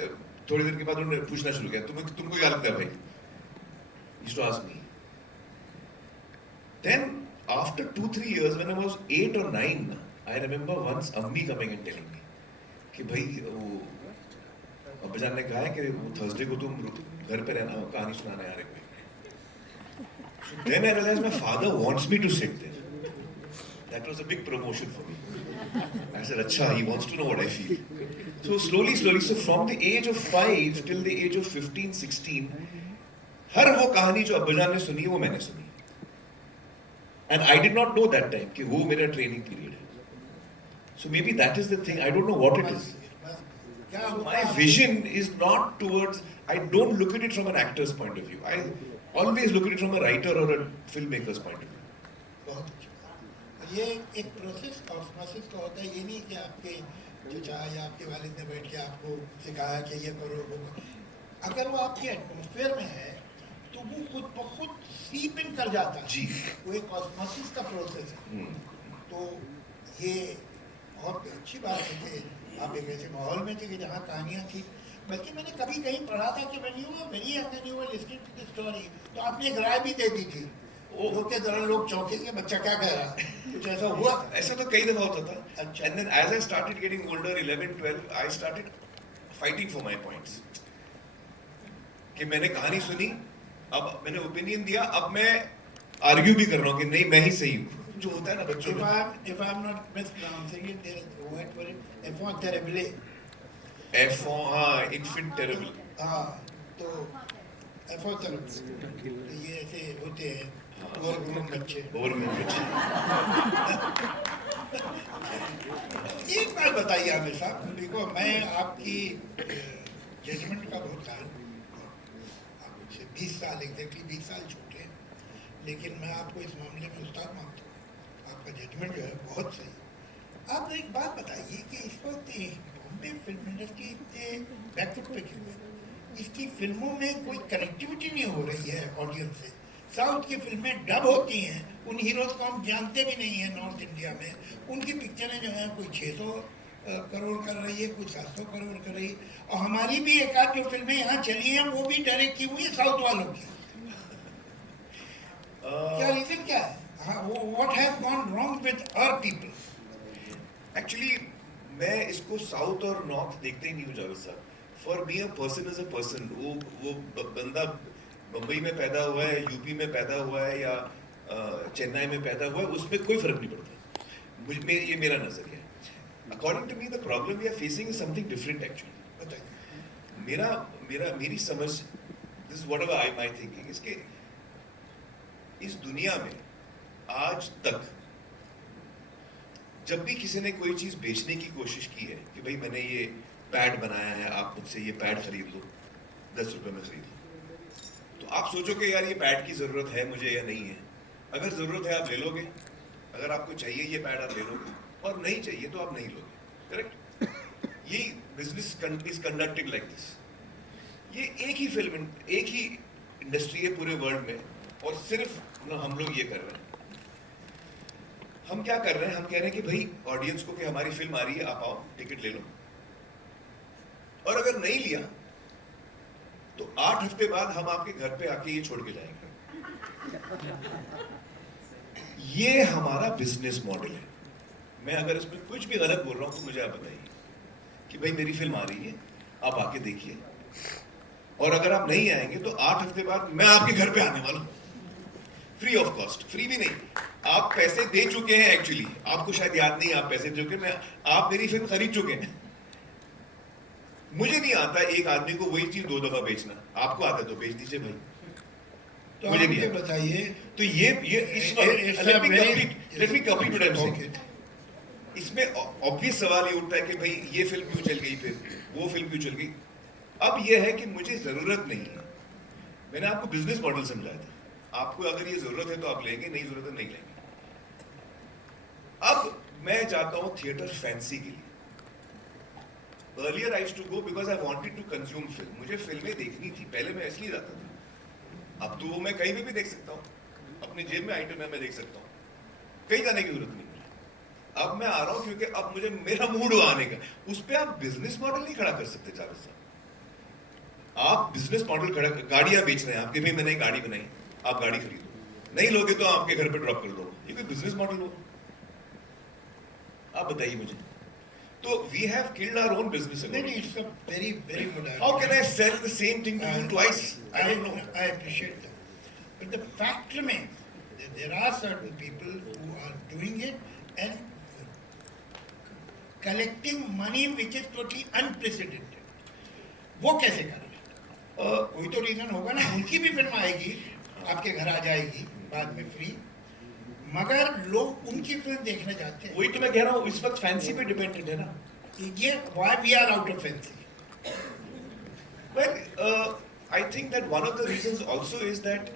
थोड़ी देर के बाद उन्होंने पूछना शुरू किया, तुमको क्या लगता है भाई? He used to ask me. Then after 2-3 years, when I was 8 or 9, I remember once Ammi coming and telling me कि भाई वो अब्बाजान ने कहा है कि वो थर्सडे को तुम घर पे रहना, कहानी सुनाने आ रहे हो। So then I realized my father wants me to sit there. That was a big promotion for me. I said, अच्छा, he wants to know what I feel. So slowly, so from the age of 5 till the age of 15, 16, हर वो कहानी जो अब्बाजान ने सुनी वो मैंने सुनी. And I did not know that time कि वो मेरा training period है. So maybe that is the thing. I don't know what it is. So my vision is not towards. I don't look at it from an actor's point of view. I always look at it from a writer or a filmmaker's point of view. बहुत अच्छा। ये एक process osmosis का होता है, ये नहीं कि आपके चचा या आपके वालिद ने बैठ के आपको सिखाया कि ये करो वो करो। अगर वो आपके एटमॉस्फेयर में है तो वो खुद ब खुद सीप इन कर जाता है। जी। वो एक ऑस्मोसिस का प्रोसेस है। तो ये बहुत अच्छी बात है कि आप एक ऐसे माहौल में थे कि जहाँ कहानियाँ थी। बल्कि मैंने कभी कहीं पढ़ा था कि when you were very young and you were listening to the story, तो आपने एक राय भी दे दी थी लोग के तरह, लोग चौंकेंगे बच्चा क्या कह रहा है, कुछ ऐसा हुआ था? ऐसा तो कई दफा होता था। अच्छा। And then as I started getting older 11 12 I started fighting for my points कि मैंने कहानी सुनी, अब मैंने ओपिनियन दिया, अब मैं आर्ग्यू भी कर रहा हूँ कि नहीं मैं ही सही हूँ, जो होता है ना बच्चों में। If I'm not mispronouncing it, there is a word for it, enfant terrible. हाँ, इन्फेंट टेरेबल। हाँ, तो enfant terrible, ये ऐसे होते हैं ओवरग्रोन बच्चे। एक बात बताइए आमिर साहब, देखो मैं आपकी जजमेंट का बहुत कारण हूँ। आप मुझसे 20 साल एग्जैक्टली 20 साल छोटे हैं, लेकिन मैं आपको इस मामले में उस्ताद मानता हूँ। आपका जजमेंट जो है बहुत सही। आप एक बात बताइए कि इस वक्त बॉम्बे फिल्म इंडस्ट्री इतने बैकफुट पे क्यों है? इसकी फिल्मों में कोई कनेक्टिविटी नहीं हो रही है ऑडियंस से। साउथ की फिल्में डब होती हैं, उन हीरोज को हम जानते भी नहीं हैं नॉर्थ इंडिया में। उनकी पिक्चरें जो हैं कोई 600 करोड़ कर रही है, कोई 700 करोड़ कर रही है। और हमारी भी एक आध जो फिल्में यहाँ चली हैं वो भी डायरेक्ट की हुई है साउथ वालों की। क्या रीजन क्या है? What has gone wrong with our people? Actually मैं इसको साउथ और नॉर्थ देखते ही नहीं हूँ जावेद साहब। For me a person is a person. वो बंदा बम्बई में पैदा हुआ है, यूपी में पैदा हुआ है या चेन्नई में पैदा हुआ है, उसमें कोई फर्क नहीं पड़ता। मुझ में ये मेरा नजरिया है। According to me the problem we are facing is something different actually. बताइए। मेरी समझ, this whatever I my thinking, इसके इस दुनिया में आज तक जब भी किसी ने कोई चीज बेचने की कोशिश की है कि भाई मैंने ये पैड बनाया है, आप मुझसे ये पैड खरीद लो, 10 रुपए में खरीद लो, तो आप सोचो कि यार ये पैड की जरूरत है मुझे या नहीं है। अगर जरूरत है आप ले लोगे, अगर आपको चाहिए ये पैड आप ले लोगे, और नहीं चाहिए तो आप नहीं लोगे। करेक्ट? ये business is conducted like this. ये एक ही फिल्म, एक ही इंडस्ट्री है पूरे वर्ल्ड में, और सिर्फ हम लोग ये कर रहे हैं। हम क्या कर रहे हैं? हम कह रहे हैं कि भाई ऑडियंस को कि हमारी फिल्म आ रही है, आप आओ टिकट ले लो, और अगर नहीं लिया तो 8 हफ्ते बाद हम आपके घर पे आके ये छोड़ के जाएंगे। ये हमारा बिजनेस मॉडल है। मैं अगर इसमें कुछ भी गलत बोल रहा हूं तो मुझे आप बताइए कि भाई मेरी फिल्म आ रही है, आप आके देखिए, और अगर आप नहीं आएंगे तो 8 हफ्ते बाद मैं आपके घर पे आने वाला हूं, फ्री ऑफ कॉस्ट। फ्री भी नहीं, आप पैसे दे चुके हैं। एक्चुअली आपको शायद याद नहीं, आप पैसे दे चुके हैं, आप मेरी फिल्म खरीद चुके हैं। मुझे नहीं आता एक आदमी को वही चीज 2 दफा बेचना। आपको आता तो बेच दीजिए भाई, तो मुझे नहीं बताइए। तो ये let me complete what I am saying. इसमें ऑब्वियस सवाल ये उठता है कि भाई ये फिल्म क्यों चल गई, फिर वो फिल्म क्यों चल गई। अब ये है कि मुझे जरूरत नहीं है। मैंने आपको बिजनेस मॉडल समझाया था। आपको अगर ये जरूरत है तो आप लेंगे, नहीं जरूरत है नहीं लेंगे। अब मैं जाता हूं थिएटर फैंसी के लिए। Earlier I used to go because I wanted to consume film. मुझे फिल्में देखनी थी, पहले मैं इसलिए जाता था। अब तो वो मैं कहीं भी देख सकता हूँ, अपनी जेब में आइटम है, मैं देख सकता हूँ, कहीं जाने की जरूरत नहीं मुझे। अब मैं आ रहा हूँ क्योंकि अब मुझे मेरा मूड हो आने का। उस पर आप बिजनेस मॉडल नहीं खड़ा कर सकते जावेद साहब। आप बिजनेस मॉडल खड़ा, गाड़ियां बेच रहे हैं आपके, भाई मैंने एक गाड़ी बनाई, आप गाड़ी खरीदो, नहीं लोगे तो आपके घर पे ड्रॉप कर दो। ये कोई बिजनेस मॉडल हो? आप बताइए मुझे। तो we have killed our own business. No, it's a very, very good idea. How can I sell the same thing to you twice? I don't know. I appreciate that. But the fact remains that there are certain people who are doing it and collecting money which is totally unprecedented. वो कैसे कर रहे हैं? कोई तो reason होगा ना। उनकी भी फिल्म आएगी, आपके घर आ जाएगी बाद में फ्री, मगर लोग उनकी फिल्म देखने जाते हैं। वही तो मैं कह रहा हूँ, इस वक्त फैंसी पे डिपेंडेंट है ना। ये why we are out of fancy? Well, I think that one of the reasons also is that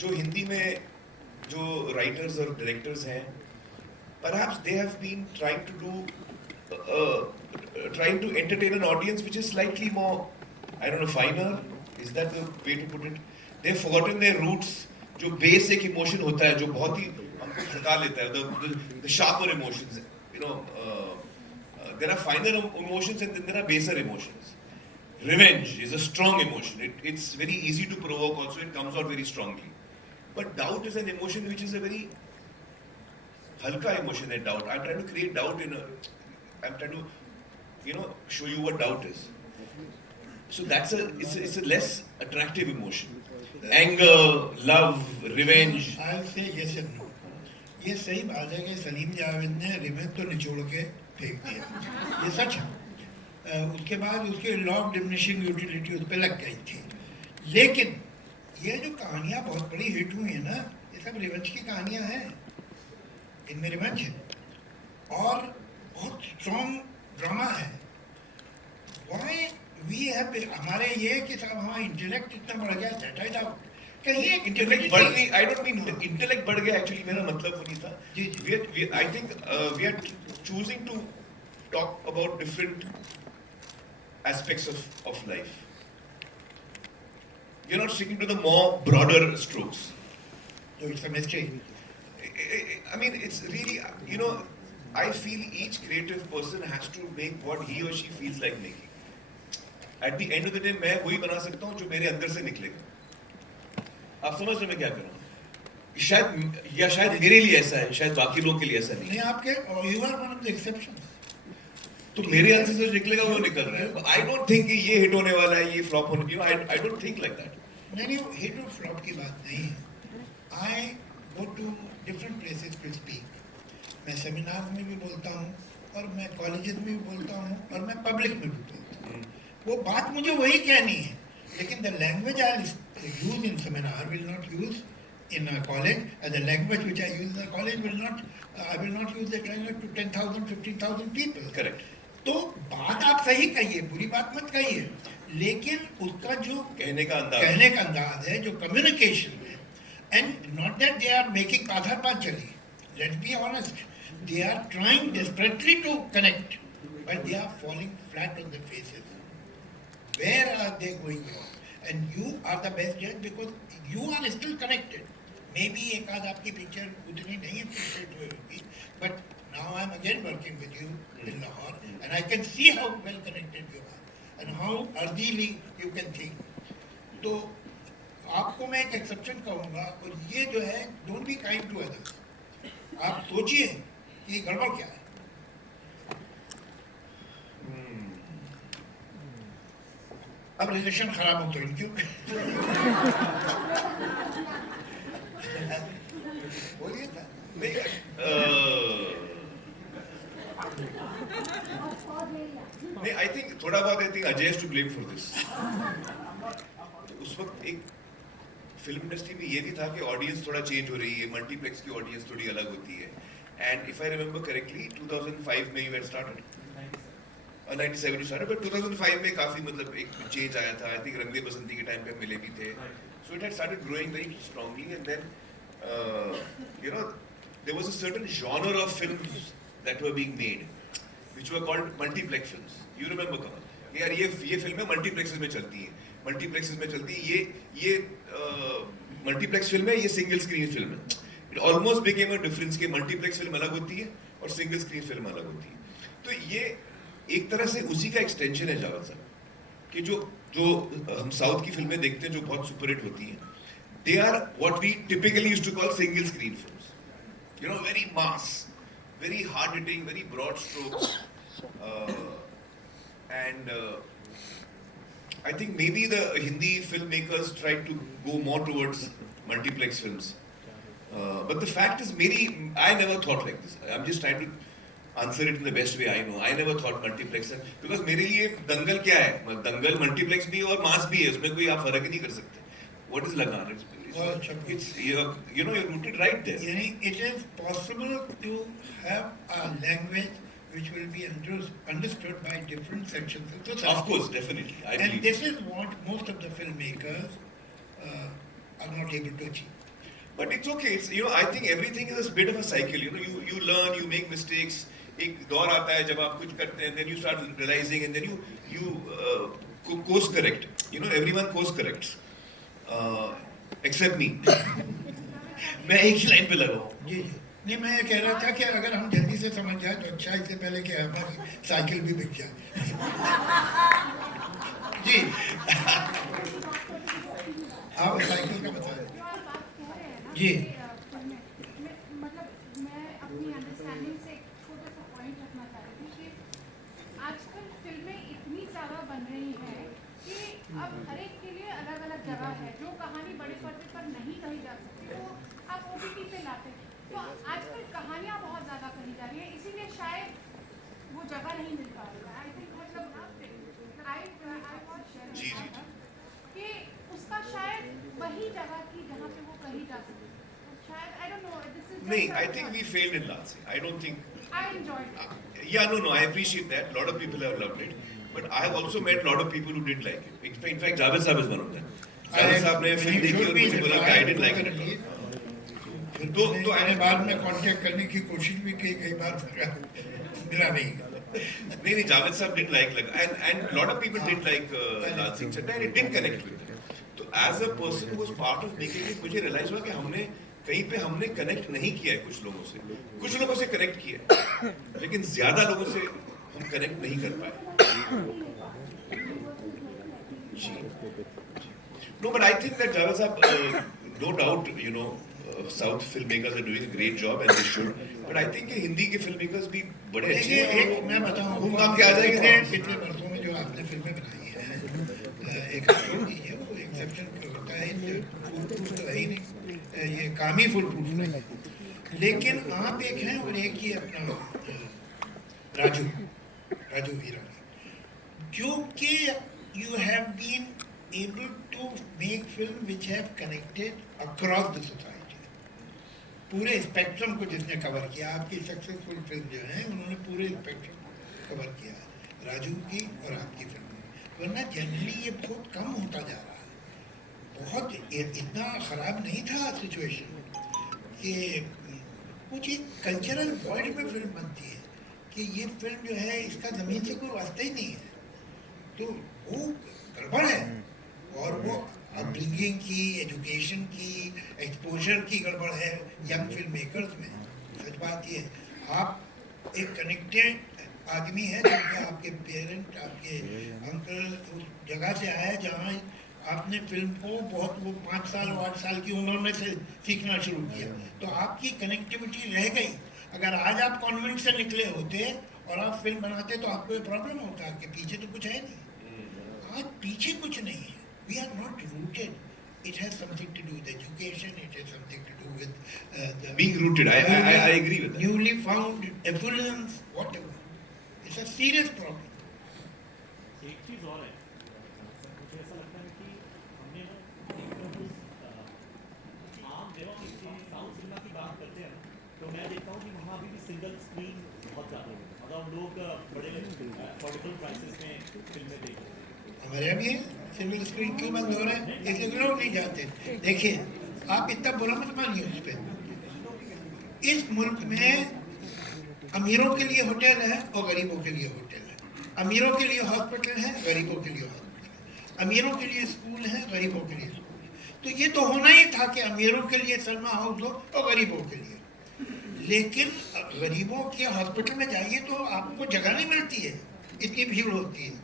जो हिंदी में जो राइटर्स और डायरेक्टर्स हैं, perhaps they have been trying to entertain an audience which is slightly more, I don't know, finer. Is that the way to put it? They have forgotten their roots. जो basic emotion होता है, जो बहुत ही हमको थका लेता है, the sharper emotions, you know, there are finer emotions and then there are baser emotions. Revenge is a strong emotion. It's very easy to provoke also, it comes out very strongly. But doubt is an emotion which is a very halka emotion, that doubt. I'm trying to create doubt I'm trying to, show you what doubt is. So it's a less attractive emotion. Anger, love, revenge. I'll say yes and no. ये सही बात है कि सलीम जावेद ने revenge तो निचोड़ के फेंक दिया, ये सच है। उसके बाद उसके लॉ ऑफ डिमिनिशिंग यूटिलिटी उस पर लग गई थी। लेकिन ये जो कहानियाँ बहुत बड़ी हिट हुई हैं ना, ये सब रिवेंज की कहानियाँ हैं, इनमें रिवेंज है और बहुत स्ट्रॉन्ग ड्रामा है। वाई वी हैव, हमारे ये कि साहब हमारा इंटेलेक्ट इतना बढ़ गया, दैट आई डाउट। कहीं इंटेलेक्ट बढ़ गई, आई डोंट मीन इंटेलेक्ट बढ़ गया, एक्चुअली मेरा मतलब वो नहीं था। जी, जी। I think we are choosing to talk about different aspects of life. We are not sticking to the more broader strokes. So it's a mistake. I mean, it's really, I feel each creative person has to make what he or she feels like making. At the end of the day, मैं वही बना सकता हूँ जो मेरे अंदर से निकलेगा। आप समझ रहे मैं क्या कर रहा हूँ? शायद मेरे लिए ऐसा है, शायद बाकी लोगों के लिए ऐसा नहीं। नहीं, आपके you are one of the exceptions. तो मेरे अंदर से जो निकलेगा वो निकल रहा है। आई डोंट थिंक कि ये हिट होने वाला है, ये फ्लॉप होने, I don't think like that. नहीं, हिट और फ्लॉप की बात नहीं है। I go to different places to speak. मैं सेमिनार में भी बोलता हूँ और मैं कॉलेजेस में भी बोलता हूँ और मैं पब्लिक में भी बोलता हूँ। वो बात मुझे वही कहनी है, लेकिन the language I use in seminar will not use in a college, and the language which I use in a college will not, I will not use that language to 10,000, 15,000 people. Correct. तो बात आप सही कहिए, बुरी बात मत कहिए, लेकिन उसका जो कहने का अंदाज है, जो कम्युनिकेशन है, and not that they are making Padhar Panchali. Let's be honest, they are trying desperately to connect, but they are falling flat on their faces. Where are they going wrong? And you are the best judge because you are still connected. Maybe एक आध आपकी picture उतनी नहीं appreciate हुई होगी, but now I am again working with you in Lahore, and I can see how well connected you are and how earthily you can think. तो आपको मैं एक एक्सेप्शन कहूँगा, और ये जो है don't be kind to others. आप सोचिए कि गड़बड़ क्या है। अब रिलेशन खराब हो तो क्यों? बोलिए था। नहीं, आई थिंक थोड़ा बहुत Ajay to blame for this. उस वक्त एक फिल्म इंडस्ट्री में ये भी था कि ऑडियंस थोड़ा चेंज हो रही है, मल्टीप्लेक्स की ऑडियंस थोड़ी अलग होती है। And if I remember correctly 2005 में you had started, 97 started, but 2005 में काफी मतलब एक चेंज आया था। आई थिंक रंग दे बसंती के टाइम पे हम मिले भी थे। So it had started growing very strongly, and then there was a certain genre of films that were being made which were called multiplex films. You remember Kamal? यार ये फिल्में मल्टीप्लेक्सेस में चलती हैं, मल्टीप्लेक्सेस में चलती हैं, ये मल्टीप्लेक्स फिल्म है, ये सिंगल स्क्रीन फिल्म है। It almost became a difference कि मल्टीप्लेक्स फिल्म अलग होती है और सिंगल स्क्रीन फिल्म अलग होती है। तो ये एक तरह से उसी का एक्सटेंशन है जावेद साहब, कि जो हम साउथ की फिल्में देखते हैं जो बहुत सुपरहिट होती हैं, they are what we typically used to call single screen films. Very mass, very hard hitting, very broad strokes. And I think maybe the Hindi filmmakers tried to go more towards multiplex films. But the fact is, I never thought like this. I'm just trying to answer it in the best way I know. I never thought multiplex, because मेरे लिए दंगल क्या है? दंगल multiplex भी और मास भी है, उसमें कोई आप फर्क ही नहीं कर सकते। What is लगान? It's you're rooted right there. It is possible to have a language which will be understood by different sections of society. Of course, definitely. I believe. And this is what most of the filmmakers are not able to achieve. But it's okay. It's, I think everything is a bit of a cycle. You learn, you make mistakes. एक दौर आता है जब आप कुछ करते हैं, then you start realizing, and then you course correct. Everyone course corrects. Except me. मैं एक ही लाइन पे लगा हूँ। जी, नहीं, मैं ये कह रहा था कि अगर हम जल्दी से समझ जाए तो अच्छा, इससे पहले कि हमारी साइकिल भी बिक जाए। जी, आप साइकिल का बताएं। जी, मतलब मैं अपनी अंडरस्टैंडिंग से एक छोटा सा पॉइंट रखना चाह रही थी कि आजकल फिल्में इतनी ज़्यादा बन रही हैं कि अब हर एक के लिए अलग अलग जगह है। जो कहानी बड़े पर्दे पर नहीं कही जा सकती वो आप OTT पे लाते हैं। तो आजकल कहानियाँ बहुत ज़्यादा कही जा रही हैं, इसीलिए शायद वो जगह नहीं मिल पा रही है। आई थिंक मतलब जी जी कि उसका शायद वही जगह थी जहाँ पे वो कही जा सकती है। शायद आई डोंट नो, दिस इज नहीं, I think we failed in Lalsi. I don't think. I enjoyed it. Yeah, no, I appreciate that. A lot of people have loved it, but I have also met a lot of people who didn't like it. In fact, Javed Saab is one of them. Javed Saab ने film देखी और मुझे बोला कि I didn't like it at all. तो मैंने बाद में कांटेक्ट करने की कोशिश भी की, कई बार मिला नहीं। नहीं, Javed Saab didn't like and a lot of people didn't like Lal Singh Chaddha and it didn't connect with them. तो as a person who was part of making it, मुझे realize हुआ कि हमने कहीं पे हमने कनेक्ट नहीं किया है कुछ लोगों से कनेक्ट किया है, लेकिन ज्यादा लोगों से हम कनेक्ट नहीं कर पाए। No, but I think that Javed Saab, no doubt, South filmmakers are doing a great job and they should. But I think कि हिंदी के filmmakers भी बड़े अच्छे हैं। एक मैं बताऊं, घूम घाम के आ जाएंगे। पिछले वर्षों में जो आपने फिल्में बनाई हैं, एक ये वो एक्सेप्शन होता है, फुल प्रूफ तो है ही नहीं, ये काम ही फुल प्रूफ नहीं है। लेकिन आप एक हैं और एक ही अपना राजू हीरानी, क्योंकि you have been able to make film which have connected across the society. पूरे स्पेक्ट्रम को जिसने कवर किया, आपकी सक्सेसफुल फिल्म जो है उन्होंने पूरे स्पेक्ट्रम को कवर किया है, राजू की और आपकी फिल्म। वरना जनरली ये बहुत कम होता जा रहा है। बहुत इतना ख़राब नहीं था सिचुएशन कि कुछ एक कल्चरल पॉइंट में फिल्म बनती है कि ये फिल्म जो है इसका ज़मीन से कोई वास्ता ही नहीं है, तो वो गड़बड़ है। और वो अपब्रिंगिंग की, एजुकेशन की, एक्सपोजर की गड़बड़ है यंग फिल्म मेकर्स में। सच बात ये है, आप एक कनेक्टेड आदमी है जिनके आपके पेरेंट, आपके अंकल उस जगह से आए जहाँ आपने फिल्म को बहुत वो 5 साल और 8 साल की उम्र में से सीखना शुरू किया, तो आपकी कनेक्टिविटी रह गई। अगर आज आप कॉन्वेंट से निकले होते और आप फिल्म बनाते तो आपको ये प्रॉब्लम होता कि पीछे तो कुछ है नहीं। आज पीछे कुछ नहीं है। We are not rooted. It has something to do with education. It has something to do with the Being rooted, I agree with that. newly found affluence, whatever. It's a serious problem. एक चीज और है, मुझे ऐसा लगता है कि हमने ना आम जगहों की साउथ सिनेमा की बात करते हैं तो मैं देखता हूँ कि वहाँ अभी भी सिंगल स्क्रीन बहुत ज़्यादा है। अगर हम लोग बड़े अफोर्डेबल प्राइसेस में फिल्में देखते हैं, हमारे यहाँ भी है, सिंगल स्क्रीन क्यों बंद हो रहा है? इसलिए लोग नहीं जाते। देखिए, आप इतना बुरा मत मानिए उस पर। इस मुल्क में अमीरों के लिए होटल है और गरीबों के लिए होटल है। अमीरों के लिए हॉस्पिटल है, गरीबों के लिए हॉस्पिटल है। अमीरों के लिए स्कूल है, गरीबों के लिए स्कूल है। तो ये तो होना ही था कि अमीरों के लिए सलमा हाउस हो और गरीबों के लिए। लेकिन गरीबों के हॉस्पिटल में जाइए तो आपको जगह नहीं मिलती है, इतनी भीड़ होती है।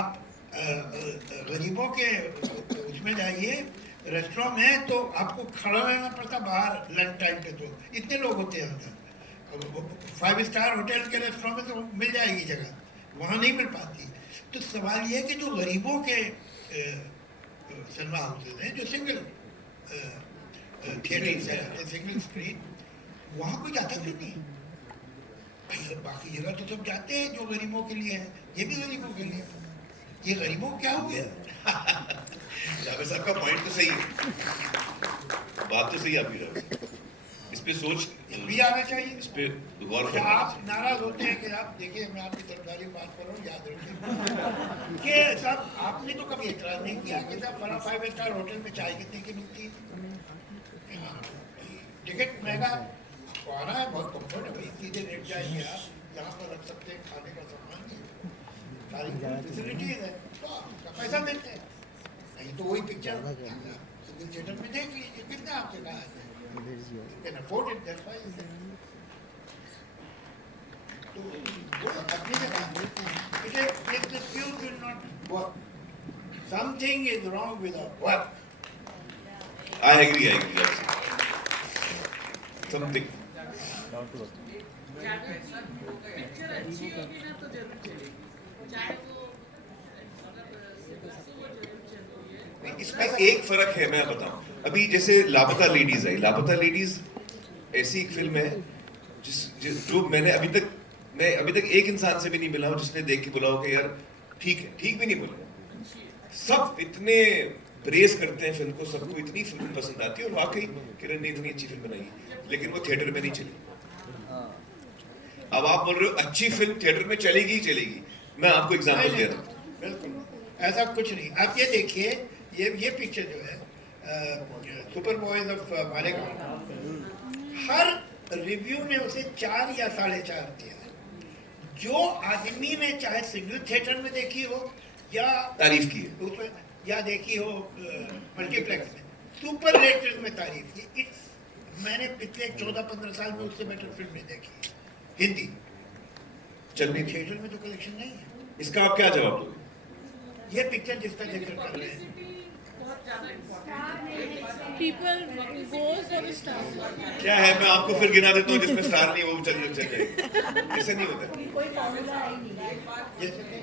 आप गरीबों के उसमें जाइए, रेस्टोरेंट में, तो आपको खड़ा रहना पड़ता बाहर लंच टाइम पे, तो इतने लोग होते हैं अंदर। 5 स्टार होटल के रेस्टोरेंट में तो मिल जाएगी जगह, वहाँ नहीं मिल पाती। तो सवाल ये है कि जो गरीबों के सिनेमा हाउसेज हैं, जो सिंगल थिएटर से सिंगल स्क्रीन, वहाँ कोई जाता क्यों नहीं? बाकी जगह तो सब जाते हैं जो गरीबों के लिए है, ये भी गरीबों के लिए। ये गरीबों क्या हो गया? जावेद साहब का पॉइंट तो सही है, बात तो सही आपकी जावेद साहब। इस पे सोच भी आना चाहिए। इस पे गौर अच्छा, करना आप नाराज होते हैं कि आप देखिए, मैं आपकी तरफदारी में बात कर रहा हूँ, याद रखिए कि साहब आपने तो कभी एतराज नहीं किया कि साहब 5 स्टार होटल में चाय कितने की मिलती है? टिकट महंगा, आपको आना है, बहुत कम्फर्ट है भाई, सीधे लेट जाएंगे आप, यहाँ पर रख सकते हैं खाने का सामान, सारी फैसिलिटीज है, तो आप उसका पैसा देते हैं। नहीं तो वही पिक्चर थिएटर में देख लीजिए, कितना आपसे कहा है You can afford it, that's why you can. तो वो अपनी जगह it is if the fuse will not work, something is wrong with our work. I agree आपसे. Something. पिक्चर अच्छी होगी ना तो जरूर चलेगी, चाहे वो इसमें एक फर्क है, मैं बताऊं. अभी जैसे लापता लेडीज आई, लापता लेडीज ऐसी एक फिल्म है जो मैं अभी तक एक इंसान से भी नहीं मिला हूं जिसने देख के बोला हो कि यार ठीक है, ठीक भी नहीं बोला. सब इतने प्रेस करते हैं फिल्म को, सबको इतनी फिल्म पसंद आती है और वाकई किरण ने इतनी अच्छी फिल्म बनाई है, लेकिन वो थिएटर में नहीं चली. अब आप बोल रहे हो अच्छी फिल्म थिएटर में चलेगी ही चलेगी. मैं आपको एग्जांपल दे रहा हूं. बिल्कुल ऐसा कुछ नहीं. आप ये देखिए, ये पिक्चर जो है super boys of Malegaon, her review ने उसे 4 या 4.5 दिया. जो आदमी ने चाहे सिंगल थिएटर में देखी हो या तारीफ की है, उसमें या देखी हो मल्टीप्लेक्स में, सुपर रेटेड में तारीफ की. मैंने पिछले 14-15 साल में उससे बेटर फिल्म नहीं देखी हिंदी. चलनी थी. थिएटर में तो कलेक्शन नहीं है. इसका आप क्या जवाब दोगे? ये पिक्चर जिसका जिक्र कर रहे हैं, बहुत ज्यादा इम्पोर्टेंट है. People goes for the stars. क्या है, मैं आपको फिर गिना देता हूँ जिसमें स्टार नहीं वो चल जाएगी. ऐसा नहीं होता. कोई फॉर्मूला है ही नहीं. जैसे कि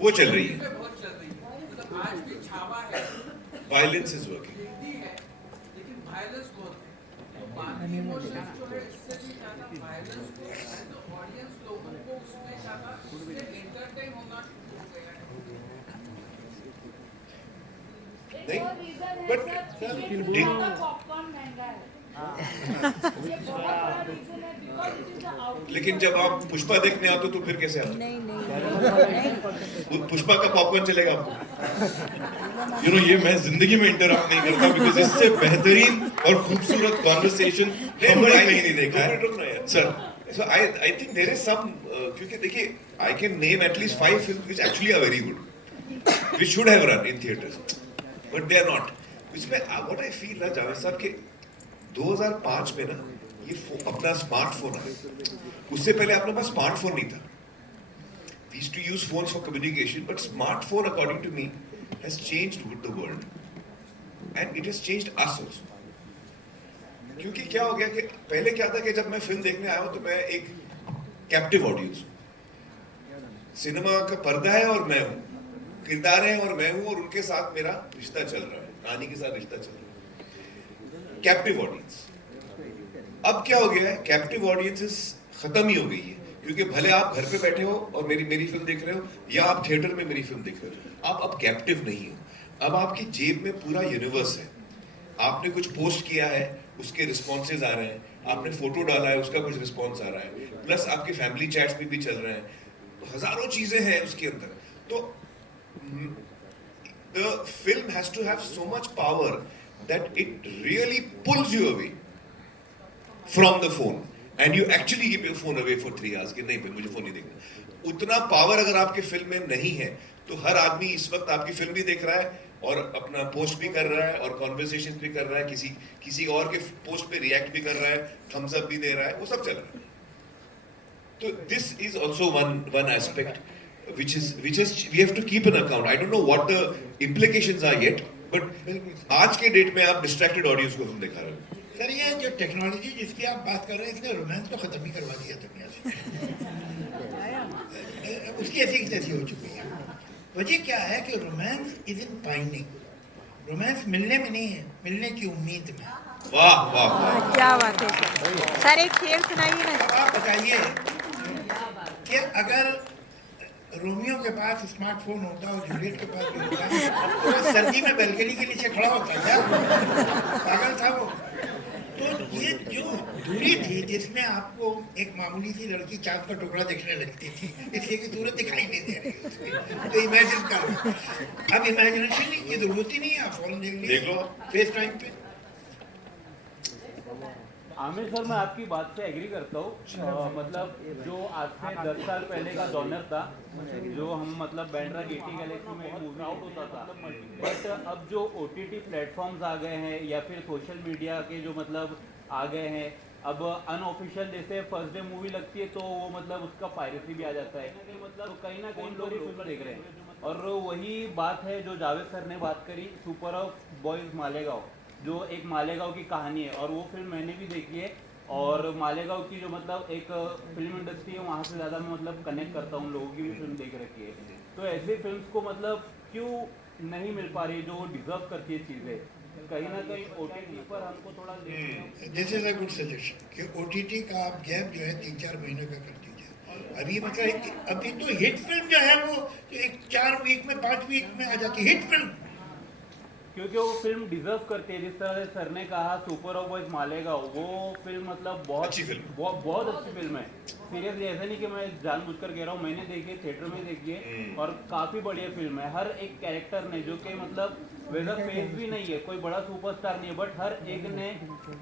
वो चल रही है. बहुत चल रही है, मतलब आज भी छावा है, वायलेंस इज वर्किंग. हिंदी है, लेकिन वायलेंस बहुत है. बाकी इमोशंस जो है इससे भी ज्यादा वायलेंस को एज ऑडियंस लोगों को उसमें ज्यादा उससे एंटरटेन होना शुरू हो गया है. नहीं, और रीजन है but सर, did- पॉपकॉर्न महंगा है. ये बहुत बड़ा रीजन है because it is the out. लेकिन जब आप पुष्पा देखने आते हो तो फिर कैसे आते नहीं नहीं हो? पुष्पा का पॉपकॉर्न चलेगा आपको? ये मैं जिंदगी में इंटरप्ट नहीं करता बिकॉज इससे बेहतरीन और खूबसूरत कॉन्वर्सेशन हमने कहीं नहीं देखा है sir. So I think there is some क्योंकि देखिए I can name at least 5 films which actually are very good, which should have run in theaters, but they are not. इसमें what I feel ना जावेद साहब के 2005 में ना ये अपना स्मार्टफोन आया. उससे पहले अपने पास स्मार्टफोन नहीं था. We used to use phones for communication, but smartphone, according to me, has changed with the world, and it has changed us also. क्योंकि क्या हो गया कि पहले क्या था कि जब मैं फिल्म देखने आया हूं तो मैं एक कैप्टिव ऑडियंस हूं. सिनेमा का पर्दा है और मैं हूं, किरदार है और मैं हूं, और उनके साथ मेरा रिश्ता चल रहा है, कहानी के साथ रिश्ता चल रहा है. Captive audience. अब क्या हो गया है, कैप्टिव ऑडियंसेस खत्म ही हो गई है. क्योंकि भले आप घर पे बैठे हो और मेरी फिल्म देख रहे हो, या आप थिएटर में मेरी फिल्म देख रहे हो, आप अब कैप्टिव नहीं हो. अब आपकी जेब में पूरा यूनिवर्स है. आपने कुछ पोस्ट किया है, उसके रिस्पॉन्सेज आ रहे हैं. आपने फोटो डाला है, उसका कुछ रिस्पॉन्स आ रहा है. प्लस आपके फैमिली चैट्स में भी चल रहे हैं. हजारों चीजें हैं उसके अंदर. तो the film has to have so much power that it really pulls you away from the phone and you actually keep your phone away for 3 hours कि नहीं भाई मुझे फोन नहीं देखना. उतना पावर अगर आपके फिल्म में नहीं है तो हर आदमी इस वक्त आपकी फिल्म भी देख रहा है और अपना पोस्ट भी कर रहा है और कॉन्वर्सेशन भी कर रहा है, किसी और के पोस्ट पे रिएक्ट भी कर रहा है, थम्स अप भी दे रहा है, वो सब चल रहा है. तो this is also one aspect which is we have to keep an account. I don't know what the implications are yet, but आज के डेट में आप distracted audience को हम दिखा रहे हैं. सर ये जो टेक्नोलॉजी जिसकी आप बात कर रहे हैं, इसने रोमांस तो खत्म ही करवा दिया दुनिया से. उसकी ऐसी की तैसी हो चुकी है. वजह क्या है कि romance is in finding. Romance मिलने में नहीं है, मिलने की उम्मीद में. वाह वाह वाह. क्या बात है सर. एक शेर सुनाइए ना. अब आप बताइए कि अगर रोमियो के पास स्मार्टफोन होता और जूलियट के पास भी होता तो वो सर्दी में बैल्कनी के नीचे खड़ा होता क्या? पागल था वो. तो ये जो दूरी थी जिसमें आपको एक मामूली सी लड़की चाँद का टुकड़ा दिखने लगती थी, इसलिए कि सूरत दिखाई नहीं दे रही उसकी, तो इमेजिन कर. अब इमेजिनेशन की जरूरत ही नहीं है, आप फौरन देख लीजिए देख लो. फेस टाइम पे. आमिर सर, मैं आपकी बात से एग्री करता हूँ। मतलब जो आज से 10 साल पहले का जॉनर था, जो हम मतलब बैंड्रा गेटी गैलेक्सी में मूवी आउट होता था, बट अब जो OTT प्लेटफॉर्म्स आ गए हैं या फिर सोशल मीडिया के जो मतलब आ गए हैं, अब अनऑफिशियल जैसे फर्स्ट डे मूवी लगती है तो वो मतलब उसका पायरेसी भी आ जाता है, मतलब कहीं ना कहीं लोग फिल्म देख रहे हैं। और वही बात है जो जावेद सर ने बात करी, सुपर ऑफ बॉयज़ मालेगांव, जो एक मालेगांव की कहानी है, और वो फिल्म मैंने भी देखी है। और मालेगांव की जो मतलब एक फिल्म इंडस्ट्री है, वहाँ से ज़्यादा मैं मतलब कनेक्ट करता हूँ, लोगों की भी फिल्म देख रखी है। तो ऐसे फिल्म्स को मतलब क्यों नहीं मिल पा रही जो डिजर्व करती है चीज़ें, कहीं ना कहीं OTT पर हमको थोड़ा this is a good suggestion कि OTT का आप गैप जो है 3-4 महीने का कर दीजिए। अभी मतलब अभी तो हिट फिल्म जो है वो एक 4 वीक में 5 वीक में आ जाती है हिट फिल्म, क्योंकि वो फिल्म डिजर्व करती है। जिस तरह से सर ने कहा सुपर ऑफ बॉयज मालेगांव, वो फिल्म मतलब बहुत अच्छी फिल्म। बहुत अच्छी फिल्म है। सीरियसली ऐसा नहीं कि मैं जानबूझकर कह रहा हूँ, मैंने देखी है, थिएटर में देखी है, और काफ़ी बढ़िया फिल्म है। हर एक कैरेक्टर ने जो कि मतलब वैसा फेस भी नहीं है, कोई बड़ा सुपरस्टार नहीं है, बट हर एक ने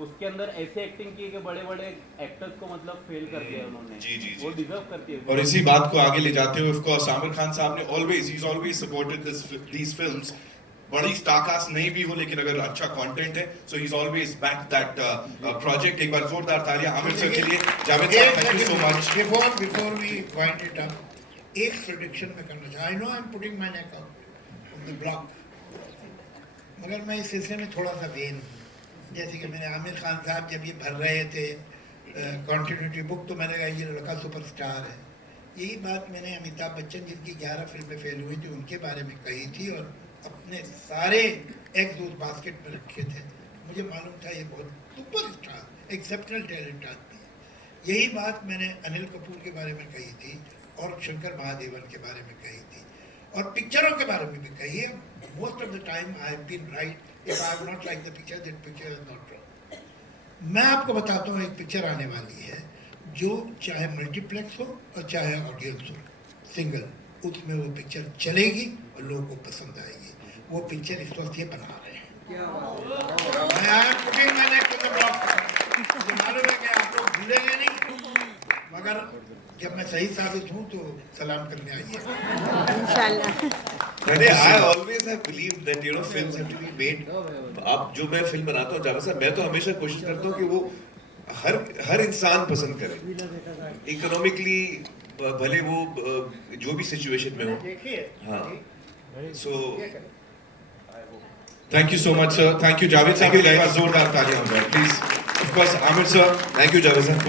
उसके अंदर ऐसे एक्टिंग की है कि बड़े बड़े एक्टर्स को मतलब फेल कर दिया उन्होंने। जी, जी, जी, वो जी। डिजर्व करती है। और इसी बात को आगे ले जाते हुए ऑफ कोर्स आमिर खान साहब ने ऑलवेज सपोर्टेड दीस फिल्म्स। बड़ी स्टारकास्ट नहीं भी हो, लेकिन अगर अच्छा कंटेंट है, so he is always back that project. एक बार जोरदार तालियां आमिर सर के लिए। जावेद साहब, thank you so much. Before we wind it up, एक प्रेडिक्शन में करना चाहता। I know I am putting my neck out on the block, मगर मैं इस सिलसिले में थोड़ा सा वेन हूँ। जैसे कि मैंने आमिर खान साहब जब ये भर रहे थे कॉन्टिन्यूटी बुक, तो मैंने कहा ये लड़का सुपरस्टार है। यही बात मैंने अमिताभ बच्चन जिनकी 11 फिल्में फेल हुई थी उनके बारे में कही थी, और अपने सारे एग्स उस बास्केट में रखे थे। मुझे मालूम था ये बहुत सुपरस्टार एक्सेप्शनल टैलेंट आदमी है। यही बात मैंने अनिल कपूर के बारे में कही थी और शंकर महादेवन के बारे में कही थी, और पिक्चरों के बारे में भी कही है। Most of the time I have been right. If I have not like the picture, that picture is not wrong. मैं आपको बताता हूँ, एक पिक्चर आने वाली है जो चाहे मल्टीप्लेक्स हो और चाहे ऑडियंस हो, सिंगल, उसमें वो पिक्चर चलेगी और लोगों को पसंद आएगी। वो पिक्चर इस वक्त ये बना रहे हैं। मुझे मालूम है कि आप लोग भूलेंगे नहीं, मगर जब मैं सही साबित हूँ तो सलाम करने आइए इंशाल्लाह। I always have believed that films have to be made. अब जो मैं फिल्म बनाता हूँ जावेद साहब, मैं तो हमेशा कोशिश करता हूँ कि वो हर इंसान पसंद करे, इकोनॉमिकली भले वो जो भी सिचुएशन में हो। देखिए। हाँ, so thank you so much sir. Thank you Javed साहब, एक बार जोरदार तालियां please. Of course Aamir sir, thank you Javed साहब।